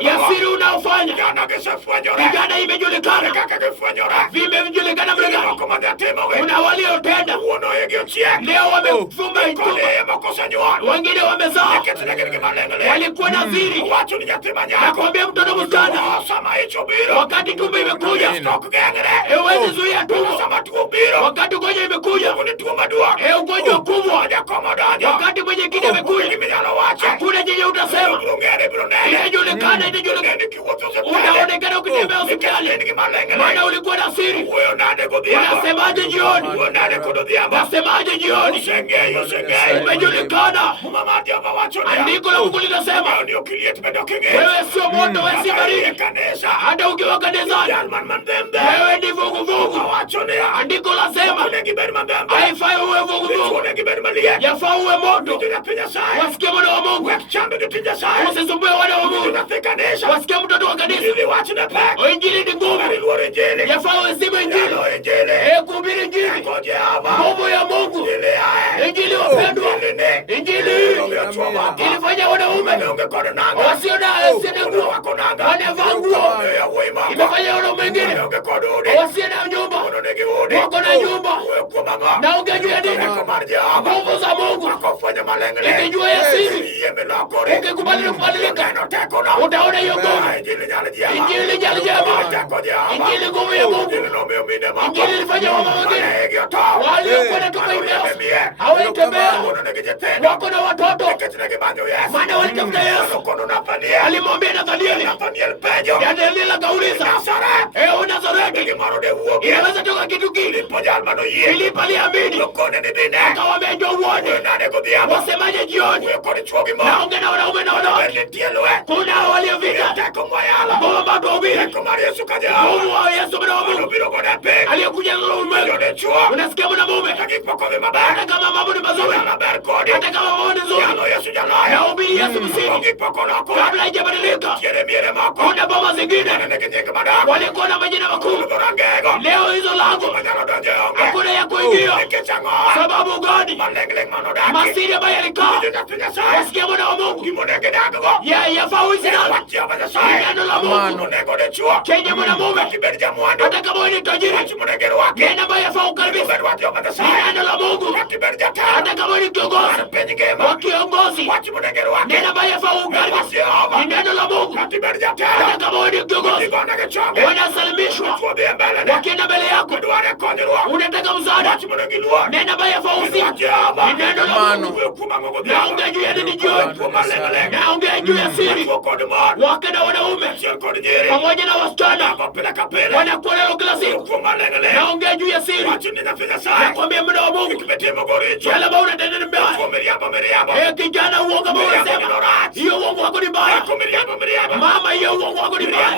yasiri unaofanya. Kijana imejulikana, vimejulikana mrega. Kuna waliotenda leo wamefumba itu, wengine wamezaa, walikuwa na ziri na kuambia mtoto msichana wakati tumbo imekuja hewezi zuia tumbo. Wakati ugonjwa imekuja ugonjwa kubwa, wakati mwenye kile imekuja hakuna chenye utasema. Inajulikana, unaonekana ukitembea hospitali maana ulikuwa na siri. Unasemaje jioni? Unasemaje jioni? Umejulikana. Andiko la Mungu linasema wewe sio moto, wewe si baridi. Hata ukiwa kanisani wewe ni vuguvugu. Andiko lasema haifai uwe vuguvugu, yafaa uwe moto. Wasikia mwana wa Mungu, usisumbue wana wa Mungu. Wasikia mtoto wa kanisa, injili ni ngumu, yafaa uwe sima injili, kuhubiri injili, nguvu ya Mungu. Injili wapendwa, injili ilifanya wanaume wasio na nguo wanavaa nguo, imefanya wanaume wengine wasio na nyumba wako na nyumba. Na ungejua nini? Nguvu za Mungu, ukijua yasiri, ukikubali kubadilika, utaona hiyo nguvu. Injili jalijama, injili nguvu ya Mungu. Injili ilifanya wama wengine waliokuwa natoka imea hawalitembea, wako na watoto, maana walitafuta Yesu. Alimwambia Nathanieli, Nathanieli akauliza, Nazareti inaweza toka kitu kile? Filipo aliamini, akawaambia njoo uone. Wasemaje jioni? Naongea na wanaume na wanawake. Kuna waliovika ngoma mahubiri, nguvu wa Yesu mwana wa Mungu aliyekuja na ulimwengu. Unasikia mwanamume, hata kama mambo ni mazuri, hata kama mambo ni nzuri, nahubiri hii Yesu msini kabla haijabadilika. Kuna boma zingine walikuwa na majina makuu. Leo hizo lango hakuna ya kuingia. Sababu gani? Masiri ambayo yalikaa wasikia mwana wa Mungu yafaa uislamu. Neno la Mungu chenye mwanamume hata kama wewe ni tajiri, neno ambayo yafaa ukaribisha. Neno la Mungu hata kama wewe ni kiongozi wa kiongozi, neno ambayo yafaa ukaribisha. Neno la Mungu hata kama wewe ni kiongozi wanasalimishwa wakienda mbele yako, unataka msaada, neno ambayo yafaa usikia. Neno la Mungu naongea juu ya nini jioni? Naongea juu ya siri. Wake na wanaume pamoja na wasichana wanakuwa leo kila siku. Naongea juu ya siri. Nakwambia mwana wa Mungu yale ambao unatenda ni mbaya. Kijana uongo ambao unasema hiyo uongo wako ni mbaya. Mama hiyo uongo wako ni mbaya.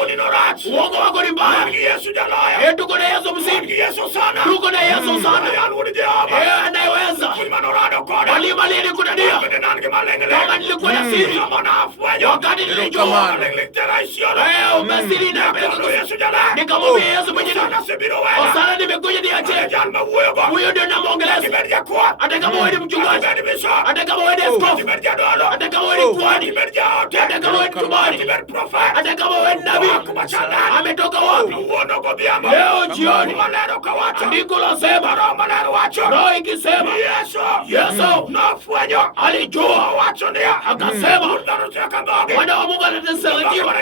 Uongo wako ni mbaya. Tuko na Yesu mzima. Tuko na Yesu sana. Anayeweza. Walima lini kunadia. Kama nilikuwa na siri. Wakati nilijua. Umesiri na nikamwambia Yesu mwenyewe. Osana nimekuja niache. Huyo ndio namuongeleza. Hata kama wewe ni mchungaji. Hata kama wewe ni askofu. Hata kama wewe ni kuhani. Hata kama wewe ni mtumishi. Hata kama wewe ni nabii. Ametoka wapi? Leo jioni. Andiko lasema. Roho ikisema. Yesu alijua. Akasema mwana wa Mungu atasalitiwa.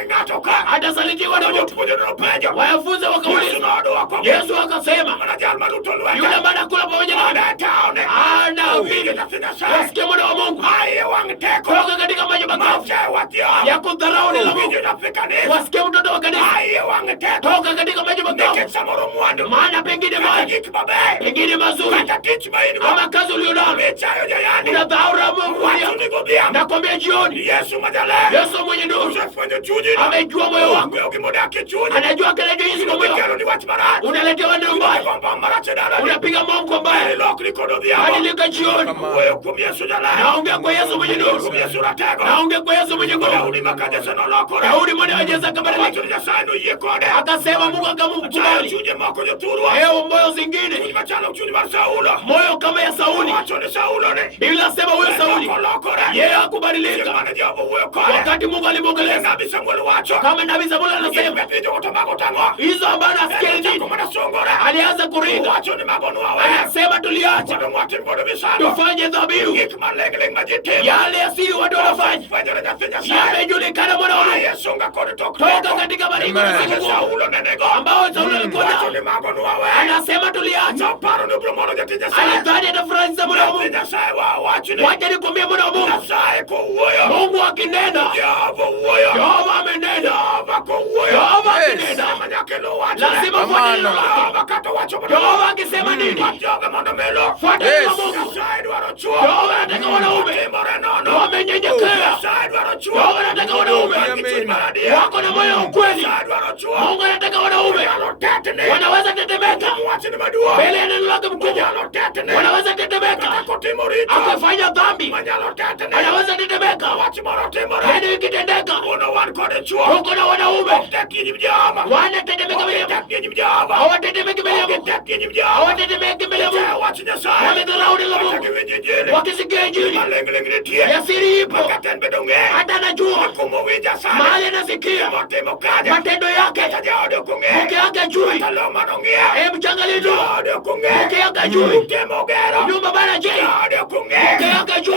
Atasalitiwa na mtu. Wayafunze wakauliza. Yesu akasema yule ambaye kula pamoja na anaamini. Wasikia mwana wa Mungu toka katika maji makavu ya kudharau neno la Mungu. Wasikia mtoto wa kanisa toka katika maji makavu. Maana pengine maji pengine mazuri ama kazi ulionayo unadharau Mungu. Nakwambia jioni Yesu mwenye nuru amejua moyo wako. Anajua kile jinsi kwa moyo. Unaletewa neno mbaya. Unapiga Mungu mbaya. Badilika jioni. Naongea kwa Yesu mwenye nuru. Naongea kwa Yesu mwenye nguvu. Daudi mwana wa Jesa kabadilika. Akasema Mungu akamkubali. Moyo zingine. Moyo kama ya Sauli. Biblia inasema huyo Sauli yeye hakubadilika. Wakati Mungu alimwongeleza kama nabii Samuel anasema hizo ambazo nasikia nini, alianza kuringa. Anasema tuliacha tufanye dhabihu yale yasiri watu wanafanya. Yamejulikana mwana wa Mungu toka katika maringo na siku ambao Sauli alikuwa nao. Anasema tuliacha. Alidhani atafurahisha mwana wa Mungu. Wacha nikwambie mwana wa Mungu, Mungu akinena, Yehova amenena. Yehova akinena lazima fuate neno lake. Yehova akisema nini, fuate neno la Mungu. Yehova anataka wanaume wamenyenyekea. Yehova anataka wanaume wako na moyo wa ukweli. Mungu anataka wanaume wanaweza tetemeka mbele ya neno lake mkubwa. Wanaweza tetemeka akifanya dhambi. Anaweza tetemeka neno ikitendeka. Huko na wanaume wanatetemeka mbele ya Mungu. Hawatetemeki mbele ya Mungu. Hawatetemeki mbele ya Mungu. Wamedharau neno la Mungu. Wakisikia Injili ya siri ipo. Hata anajua mahali anasikia matendo yake. Mke yake ajui. Mchangalito mke yake ajui. Nyumba bana je mke yake ajui.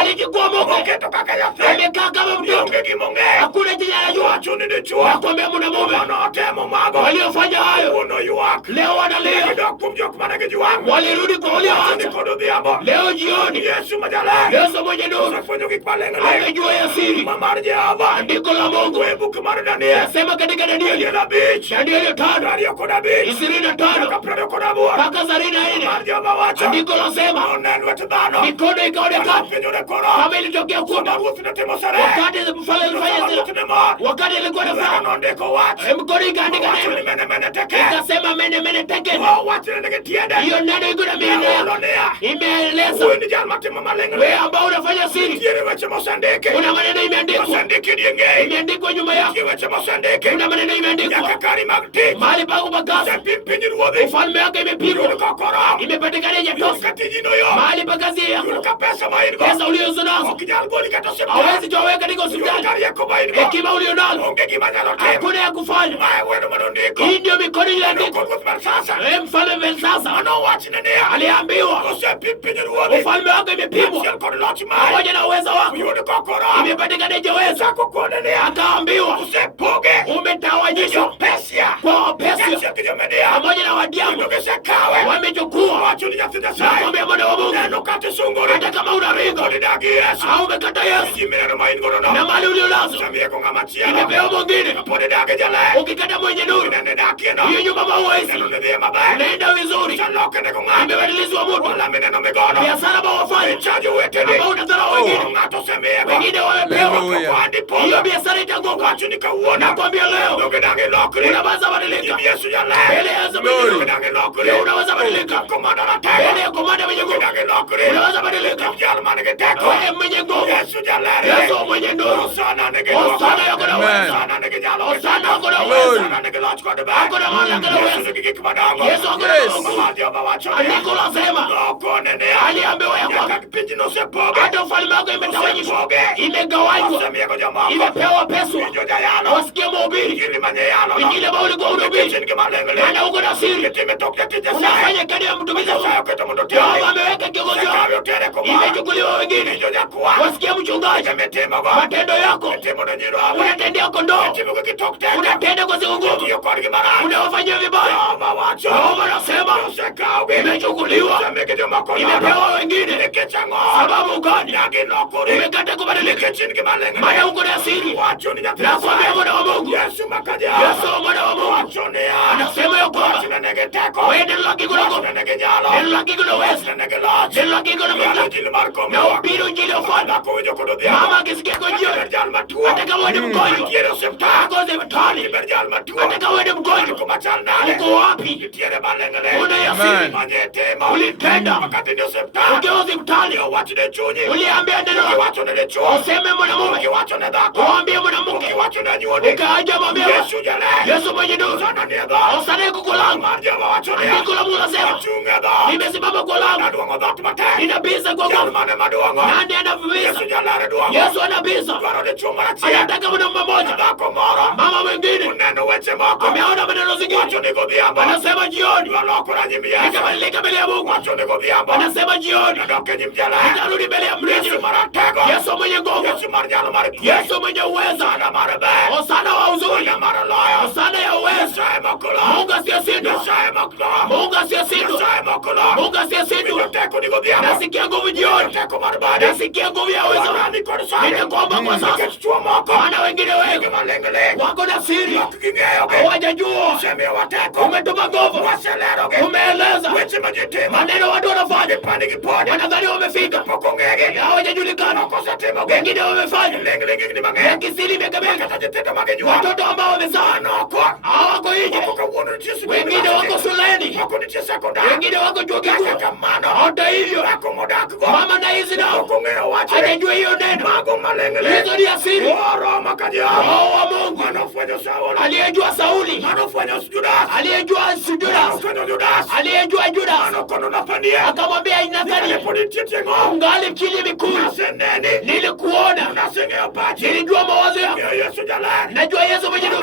Alijikuwa Mungu amekaa kama mtoto. Hakuna jina anajua. Nakwambia mwana mume waliofanya hayo leo wanalia. Walirudi kwa walioanza. Leo jioni Yesu mwenye nuru amejua ya siri. Andiko la Mungu nasema katika Danieli 5:25 mpaka 34. Andiko lasema mikono ikaonekana kama ilitoka ilitokea kwamba wakati mfalme alifanya zile, wakati alikuwa na furaha, mkono ikaandika neno, ikasema mene teke. Hiyo neno iko na maana, imeeleza wewe ambao unafanya siri, kuna maneno imeandikwa nyuma yako, kuna maneno imeandikwa mahali pa kupakaza. Ufalme wake imepigwa, imepatikana jetosa mahali pa kazi yako, pesa ulizo nazo hawezi joweka katika hospitali, hekima ulio nazo hakuna ya kufanya. Hii ndio mikono iliandikwa. Mfalme Belshaza aliambiwa ufalme wake imepimwa pamoja na uwezo wako, imepatikana jeweza. Akaambiwa umetawanyishwa kwa Persia pamoja na Wadiamu wamechukua. Nakwambia mwana wa Mungu, hata kama unaringa au umekata Yesu na mali ulionazo imepewa mwingine, ukikata mwenye nuru, hiyo nyumba mauwezi unaenda vizuri, imebadilishwa mutu. Biashara ambao wafanya ambao unadharau wengine wamepewa, hiyo biashara itaanguka. Nakwambia leo unaweza badilika mbele ya Yesu mwenye nguvu, unaweza badilika mbele ya komanda mwenye nguvu, unaweza badilika wewe mwenye nguvu. Yesu mwenye nuru, Osana yako na uwezo, Osana yako na uwezo, ako na mamlaka na uwezo. Yesu ako na uwezo. Andiko lasema aliambiwa ya kwamba hata ufalme wako imetawanyishwa, imegawanywa, imepewa pesa. Wasikia mahubiri ingine ambao ulikuwa unahubiri, maana uko na siri, unafanya kadi ya mtumishi Yehova ameweka kiongozi wako, imechukuliwa wengine. Wasikia mchungaji, matendo yako unatendea kondoo, unatenda kwa siku ngumu, unawafanyia vibaya. Yehova anasema imechukuliwa, imepewa wengine. Sababu gani? Umekata kubadilika, maana uko na siri. Nakwambia mwana wa Mungu, Yesu mwana wa Mungu anasema ya kwamba wewe neno lake kuna nguvu, neno lake kuna uwezo, neno lake kuna mamlaka, na ubiri injili ya ufalme. Mama akisikia kwa jioni, hata kama wewe ni mgonjwa, ako hospitali, hata kama wewe ni mgonjwa, uko wapi? Una yasiri ulitenda ukiwa hospitali, uliambia neno lako, useme mwanamume, uambie mwanamke, ukaaja mwambia Yesu mwenye nuru, Osana yuko kwa langu. Andiko la Mungu nasema nimesimama kwa langu, ninabisa kwa nguvu. Nani anabisa? Yesu anabisa. Anataka mwanaume mmoja, mama mwingine ameona maneno zingine, anasema jioni nitabadilika mbele ya Mungu, anasema jioni nitarudi mbele ya mlinzi. Yesu mwenye nguvu, Yesu mwenye uwezo, Osana wa uzuri, Osana ya uwezo. Mungu asiyeshindwa, Mungu asiyeshindwa, Mungu asiyeshindwa. Nasikia nguvu jioni, nasikia nguvu ya uwezo. Ninakuomba kwa sasa, maana wengine wengi wako na siri, hawajajua. Umetuma nguvu, umeeleza maneno watu wanafanya, wanadhani wamefika, hawajajulikana. Wengine wamefanya ya kisiri miaka mingi, watoto ambao wamezaa hawako nje, wengine wako shuleni, wengine wako chuo kikuu. Hata hivyo mama na hizi nao hajajua hiyo neno. Hizo ni asiri. Roho wa Mungu aliyejua Sauli, aliyejua Judas, aliyejua Judas, akamwambia Nathani, ungali mkili mikuu, nilikuona, nilijua mawazo yako, najua Yesu mwenye nuru.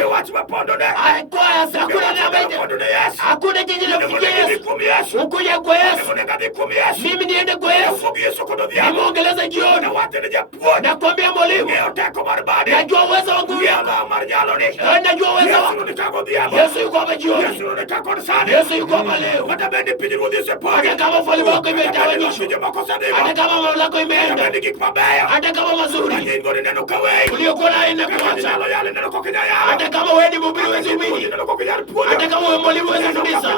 Hakuna jiji la kufikia Yesu, ukuja kwa Yesu, mimi niende kwa Yesu. Nimeongeleza jioni, nakwambia mwalimu, najua uwezo wangu, najua uwezo wangu. Yesu yuko hapa jioni, Yesu yuko hapa leo. Hata kama ufalme wako imetawanyishwa, hata kama mamlaka imeenda, hata kama mazuri uliokuwa naye na kuacha. Hata kama wewe ni mhubiri wa Injili, hata kama wewe mwalimu wa kanisa,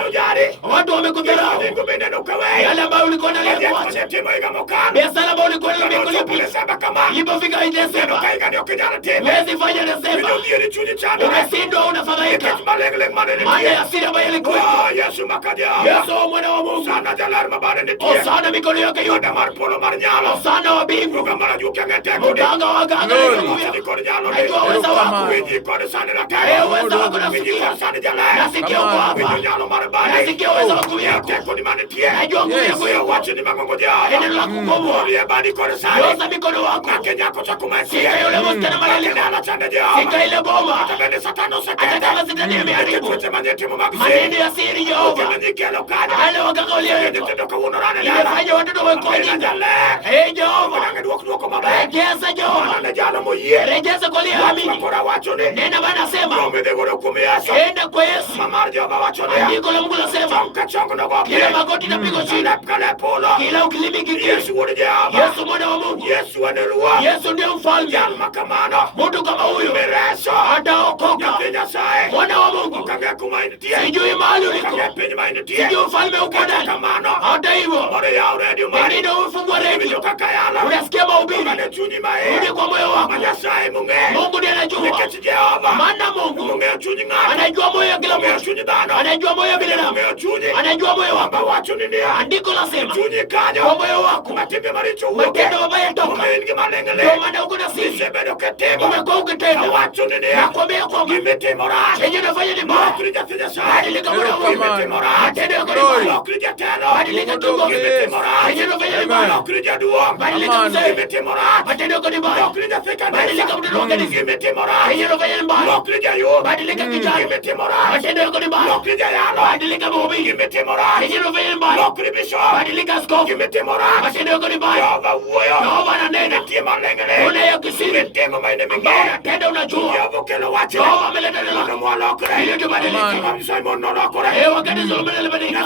watu wamekudharau. Yale ambayo ulikuwa nayo kuacha, biashara ambayo ulikuwa nayo kulipa, ilipofika Desemba, huwezi fanya Desemba, umeshindwa, unafadhaika. Maana ya siri ambayo ilikuwa Yesu mwana wa Mungu, Osana mikono yake yote, Osana wa bingu, Mutanga wa ganga, najua uweza wako, uweza wako nasikia, nasikia uko hapa, nasikia uweza wako yako, najua nguvu yako, eneo la kukomo, yoza mikono wako, sika yule mstana maleleko, sika ile boma, hata kama sitani imeharibu, maneno ya siri Jehova, ale wakaka ulioyetu, imefanya watoto weko jinga, Jehova, rejeza Jehova, rejeza kwa liya amini, nena bana sema, enda kwa Yesu, andiko la Mungu lasema, kila magoti na pigo chini, kila ukilimi kiki, Yesu mwana wa Mungu, Yesu ndio mfalme, mtu kama huyu, ataokoka, mwana wa Mungu, sijui mahali uliko, sijui ufalme uko ndani, hata hivyo, pengine umefungua redio, unasikia mahubiri, uje kwa moyo wako, Mungu ndiye anajua, maana Mungu anajua moyo ya kila mtu, anajua moyo ya binadamu, anajua moyo wako, andiko lasema, kwa moyo wako, matendo mabaya toka, ndio maana uko na sisi, umekuwa ukitenda, nakwambia kwamba, chenye unafanya ni mbaya, badilika muda huu, matendo yako ni mbaya, badilika tuko, chenye unafanya ni mbaya, badilika mzee, matendo yako ni mbaya, badilika mtoto wa kanisa, chenye unafanya ni mbaya, badilika kijana, matendo yako ni mbaya, badilika mhubiri, chenye unafanya ni mbaya, badilika askofu, matendo yako ni mbaya, Yehova ananena, unayo kisiri, ambao unatenda unajua, Yehova ameleta neno, ili tubadilike, wakati Solomoni alibadilika,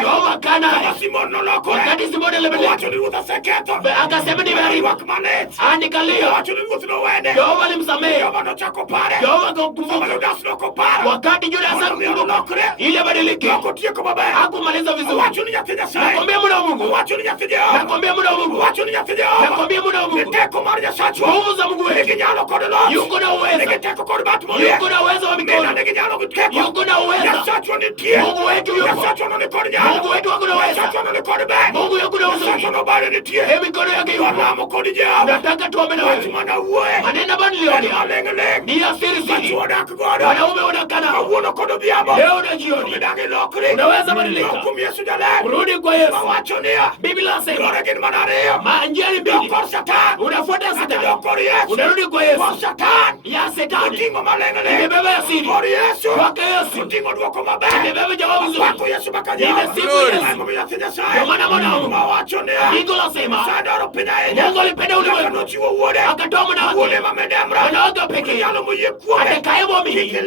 Yehova kana, wakati Simoni alibadilika, akasema nimeharibu, andikalia, Yehova alimsamehe, Yehova akakuvuka, wakati Judas akakumbuka, ili abadilike, hakumaliza vizuri, nakwambia muda wa Mungu, nakwambia muda wa Mungu, nakwambia muda wa Mungu, nguvu za Mungu wetu, yuko na uwezo, yuko na uwezo wa mikono, yuko na uwezo, Mungu wetu yuko, Mungu wetu wako na uwezo, Mungu yuko na uwezo, mikono yake yuko, nataka tuombe na wewe, manena banilioni, ni asiri siri, wanaume wanakana, leo na jioni, unaweza badilika, urudi kwa Yesu, Biblia inasema, manjani mbili, unafuata Satani, unarudi kwa Yesu, ya Satani, imebeba ya siri, waka Yesu, imebeba jawabu nzuri, imesifu Yesu, kwa maana mwanaume, Mungu lasema, Mungu alipenda ulimwengu, akatoa mwana wake, mwanawake pekee, atakaye mwamini,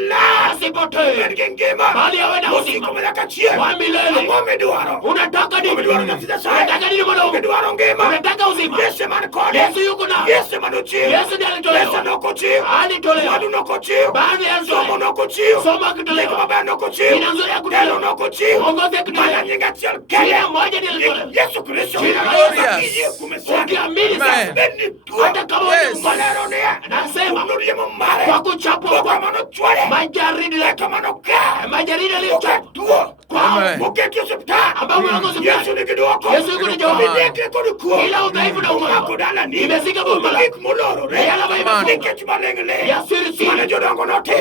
asipotee, bali awe na uzima wa milele. Unataka nini? Unataka nini mwanaume? Unataka uzima? Yesu yuko na Yesu ndiye alitolewa, baada ya soma kutolewa, jina nzuri ya kutolewa, uongozi ya kutolewa, jina moja ndiye alitolewa, Yesu Kristo. Ukiamini sasa, hata kama wewe nasema, kwa kuchapwa kwa majaridi yaliyochapwa ambao mwangozi Yesu yuko na jawabu, ila udhaifu na ugonjwa imezika bomba yala ya siri siri,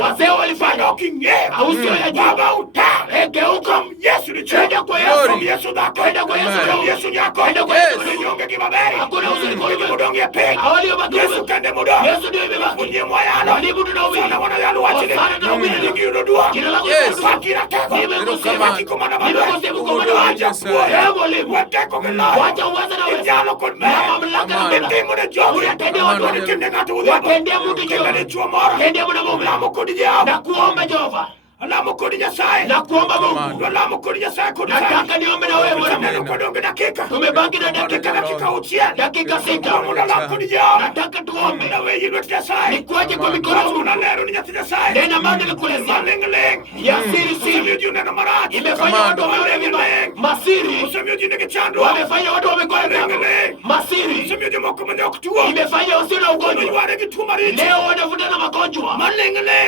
wazee walifanya au sio ya juu, geuka, enda kwa Yesu, enda kwa Yesu, enda kwa Yesu, hakuna uzuri kwa ulimwengu, awali wa Yesu ndio imebaki, walibu tunaumini, wasana tunaumini, jina lako Yesu, nimekosema, wacha uweza na wewe, na mamlaka na wewe, unatendea watu, watendea mtu Jehova, tendea mwanamume, na kuomba Jehova, Alamo kodi Nyasaye. Na kuomba Mungu. Alamo kodi Nyasaye kodi. Nataka niombe na wewe Bwana. Neno kodi onge dakika. Tumebaki na dakika uchiani. Dakika 6. Nataka tuombe. Na wewe yinu Nyasaye. Nikuache kwa mikono. Unalero ni Nyasaye. Nena mambo nikuelezea. Ya siri. Imefanya watu wameona vibaya. Masiri. Wamefanya watu wamekosa damu. Masiri. Imefanya wasio na ugonjwa. Leo wanavutana magonjwa.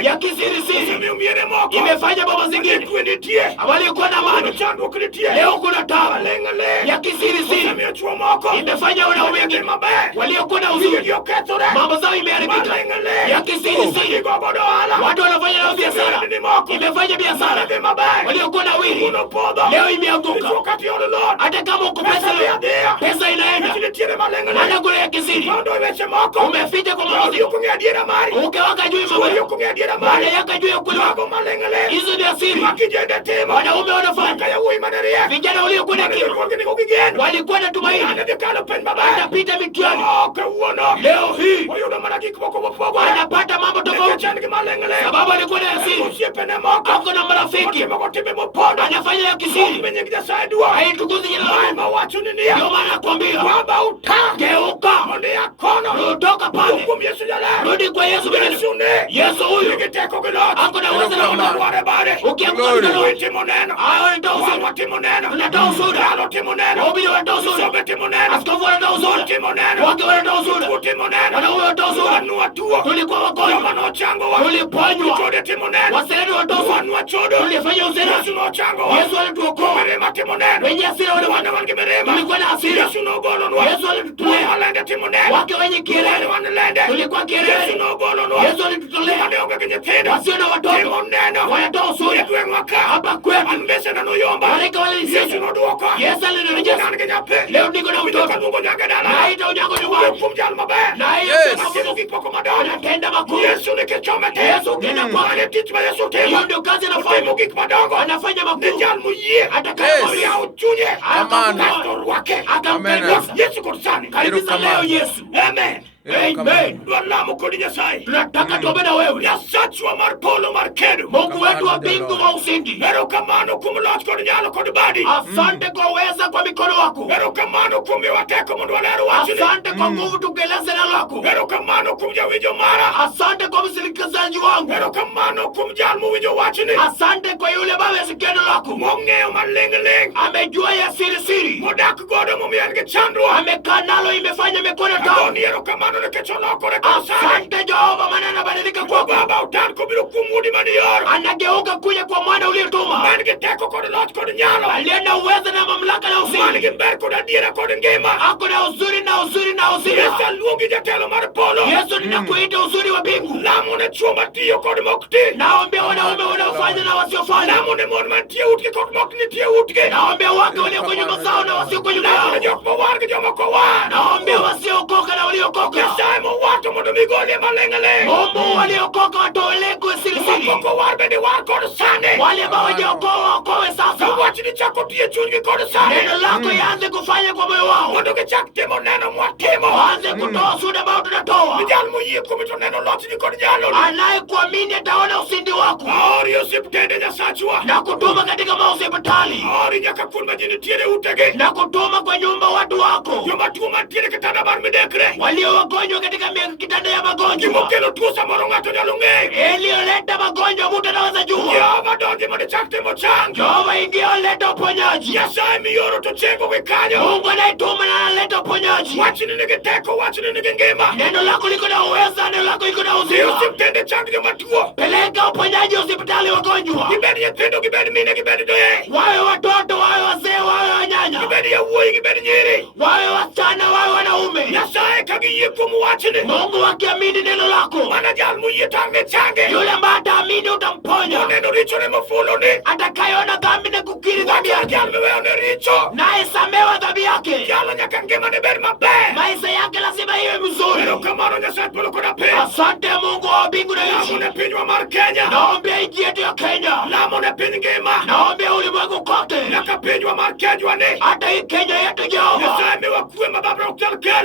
Ya kisiri. Imefanya baba zingine walikuwa na amani. Leo kuna tabu. Ya kisiri. Imefanya wanaume wengine waliokuwa na uzuri. Mambo zao imeharibika. Ya kisiri. Watu wanafanya na biashara. Imefanya biashara. Waliokuwa na wili. Leo imeanguka. Hata kama uko pesa inaenda. Maana kuna ya kisiri. Umeficha kwa mambo zingine. Ukewaka juu mambo. Maana yaka juu ya kula. Hizo ni asiri. Wanaume wanafanya. Vijana waliokuwa na kima. Walikuwa na tumaini. Wanapita mikiani. Leo hii wanapata mambo tofauti. Sababu alikuwa na asiri. Ako na marafiki. Anafanya ya kisiri. Haitukuzi jina la Mungu. Ndio maana nakwambia. Geuka. Rutoka pale. Rudi kwa Yesu mwenyewe. Yesu huyu. Ako na uwezo na mambo. Ukianguka mikono. Hayo ndio usura. Unatoa usura. Obili wanatoa usura. Askofu wanatoa usura. Wake wanatoa usura. Wanaume wanatoa usura. Tulikuwa wagonjwa. Tuliponywa. Wasereni wanatoa usura. Tulifanya usura. Yesu alituokoa. Wenye asira wana tulikuwa na asira. Yesu alitutolea. Wake wenye kelele. Tulikuwa kelele. Yesu alitutolea. Wasio na watoto wanatoa usura. Hapa kwetu malaika walisikia. Yesu alinirejesha. Leo niko na mtoto. Naita unyango nyumbani. Naita anatenda makuu. Yesu kenda kwa hiyo ndio kazi anafanya. Anafanya makuu. Atakayemwambia uchuje. Akampenda. Karibisa leo Yesu. Amen. Amen. Tunataka tuombe na wewe. Mungu wetu wa mbingu wa ushindi. Asante kwa uweza kwa mikono wako. Asante kwa nguvu tukeleze neno lako. Asante kwa msikilizaji wangu. Asante kwa yule baba asikia neno lako. Amejua ya siri. Amekaa nalo imefanya mikono tamu. Asante Jehova maana anabadilika kwa baba. Anageuka kuja kwa mwana uliyetuma. Aliye na uwezo na mamlaka na ushindi. Ako na uzuri na uzima. Yesu ninakuita uzuri wa mbingu. Naombea wanaume wanaofanya na wasiofanya. Naombea wake walioko nyumba zao na wasioko nyumba yao. Naombea wasiokoka na waliokoka. Mungu waliokoka watolee kwa siri. Wale ambao wajaokoa waokoe sasa. Neno lako yaanze kufanya kwa moyo wao. Waanze kutoa ushuhuda ambao tunatoa. Anayekuamini ataona ushindi wako. Na kutuma katika mahospitali. Na kutuma kwa nyumba watu wako. Walio wagonjwa katika kitanda ya magonjwa. Iliyoleta magonjwa mtu anaweza jua. Jehova ingia leta uponyaji. Mungu anaituma na analeta uponyaji. Neno lako liko na uweza, neno lako liko na uzima. Peleka uponyaji hospitali wagonjwa. Wawe watoto, wawe wazee, wawe wanyanya. Wawe wasichana, wawe wanaume. Mungu wakiamini neno lako. Yule ambaye ataamini utamponya. Atakayeona dhambi na kukiri dhambi yake. Naye samewa dhambi yake. Maisha yake lazima iwe mzuri. Asante Mungu wa mbingu na nchi. Naombea nchi yetu ya Kenya. Naombea ulimwengu kote. Hata hii Kenya yetu Jehova.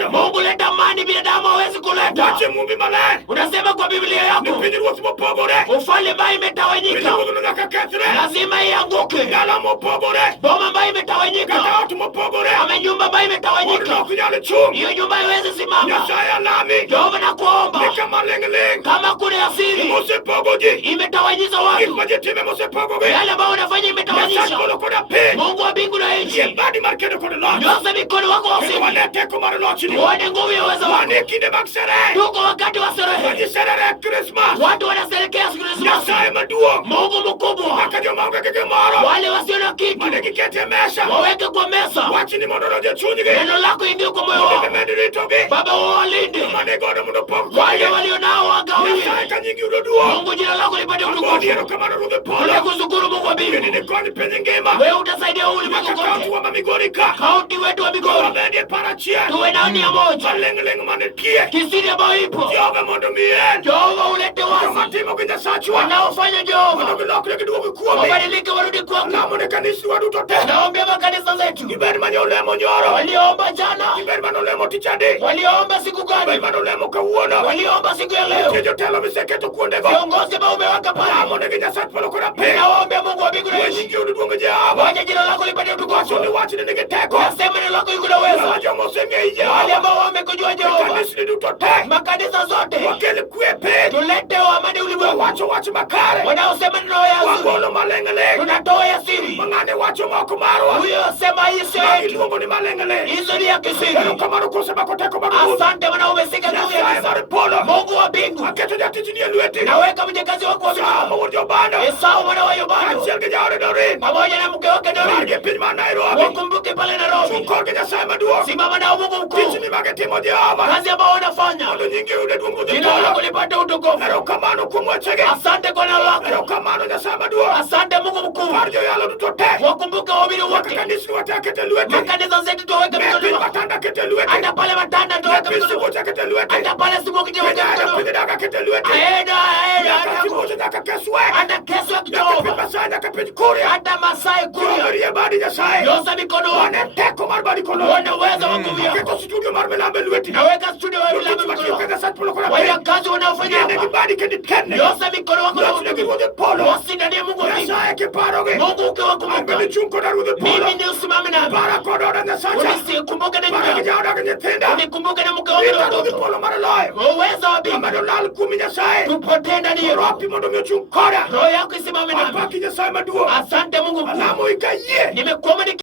Mungu leta amani yani binadamu hawezi kuleta. Wache mumbi maler. Unasema kwa Biblia yako Ni pinyiruoth mopogore. ufalme ambao imetawanyika Pinyiruoth nyaka kethre. lazima ianguke. Dala mopogore. Boma ambayo imetawanyika Kata ot mopogore. ama nyumba ambayo imetawanyika, Ok nyal chung. hiyo nyumba haiwezi simama. Nyasaye alami. Jehova na kuomba Ni kama ling'. kama kuna asiri Mosepogo ji. imetawanyisha Gik watu, ma ji time mosepogogi. yale ambao unafanya Nyasaye imetawanyisha. kolo koda piny. Mungu wa mbingu na Yie nchi, badi mar kedo kod loch. nyosha mikono wako Kendo wasimu, wane teko mar lochni. uone nguvu ya uwezo Wane wako. kinde mag sherehe. Tuko wakati wa sherehe, Wajiserere Christmas. watu wanasherehekea Krismasi. Nyasaye maduong'. Mungu mkubwa, Nyaka joma onge gi gimoro. wale wasio na kitu Mane gikete mesa. waweke kwa mesa, Wachni mondo odonj e chunygi. neno lako ingie kwa moyo Mondo wao. gimed ritogi. Baba wawalinde Mane godo mondo opog wale kodgi. walio nao wagawiwe. Nyasaye ka nyingi yudo duong'. Mungu jina lako lipate Agoni utukufu. erokamano Ruodh Polo. Tunakushukuru Mungu wa Kendi mbingu, ni koni piny ngima. wewe utasaidia ulimwengu Nyaka kaunti kote. wa ma Migori ka. Kaunti wetu wa Migori Wabedie par achiel. tuwe na nia moja, Maling' mane tie. kisiri ambayo ipo. Jehova mondo mien. Jehova ulete Joma wazi timo gi Nyasachwa. wanaofanya Mondo Jehova gilokre giduogi kuomi. wabadilike, warudi kwako. Lamo ne kaniswa duto te. Naombea makanisa zetu Gibed manyo olemo nyoro. walioomba jana, Gibed mano olemo tich adek. walioomba siku Gibed gani, mano olemo kawuono. walioomba siku ya Nitie leo, jotelo miseketo kuondego. viongozi ambao umeweka Lamo pale. ne gi Nyasach polo koda piny. Naombea Mungu wa mbingu na We nchi, nyingi oyud duong' Jehova. wacha jina lako lipate Wacho utukufu. ni wachni nigi teko. Nasema neno lako liko na uwezo. Wala joma oseng'eyi Wale Jehova. ambao wamekujua Jehova, Kanisni duto te. makanisa zote, Wakel kwe piny. tulete amani ulimwengu. Wacho wach makare. Wanaosema neno ya asili Wagolo maling'. tunatoa ya siri, Mang'ane wacho moko marwa. huyo sema hii sio Ma yetu, iluongo ni maling'. hizo ni ya kisiri. Erokamano kosemako teko mag Ruoth. Asante Bwana, umesika nguvu ya Nyasaye giza. mar polo. Mungu wa mbingu, Aketo jatichni e lweti. naweka mjakazi wako wa Sama mbingu wuod jobando. Esau mwana wa Yobado Kaachiel gi jaode Dorin. pamoja na mke wake Margi Dorin, e piny mar Nairobi. wakumbuke pale Nairobi. Chung' kodgi Nyasaye maduong'. Simama nao Mungu mkuu, Tichni magitimo Jehova. kazi ambao wanafanya, Mondo nyingi oyud duong' Ruodh jina lako Polo. lipate utukufu. Erokamano kuom wechegi. Asante kwa neno lako, Erokamano Nyasaye maduong'. asante Mungu mkuu. Par joyalo duto te. Wakumbuke wahubiri Nyaka wote, kanisni wate akete lweti. makanisa zetu tuweke Me piny mikono, matanda akete lweti. hata pale matanda Me tuweke piny mikono, sibuoche akete lweti. hata pale simuki tuweke Piny Ahero, mikono. piny Daga akete lweti. Aenda Nyaka sibuoche nyaka Keswe. hata kesho ya Nyaka piny Jehova, Masai nyaka piny Kuria. hata Masai Jehova Kuria, rie badi Nyasaye. nyosha mikono Wane wako, teko mar badi kolo. wana uwezo wa nguvu Aketo yako. studio mar milambo e lweti. Naweka studio wa Jotich vilambo matiyo mikono ka wako, Nyasach polo koda waya piny. kazi wanaofanya Yienegi hapa, badi kendi kenne. nyosha mikono wako na Lochnegi utukufu. Ruodh Polo. Wasindanie Mungu wa mbingu, Nyasaye kiparogi. Mungu An ukiwakumbuka, bende chung' koda Ruodh Polo. mimi ni usimame nami, Para kod oda Nyasacha. unikumbuke na Para nyumba gi yako, jaoda gi nyithinda. unikumbuke na mke wako na Rita Ruodh watoto, Polo mar loyo. kwa uwezo wa mbingu Amedo lal kuomi Nyasaye. tupotee ndani yetu, Oropi mondo mi ochung' koda. roho yako isimame nami. Apaki Nyasaye maduong'. Asante Mungu mkuu, Alamo ika yie. nimekuomba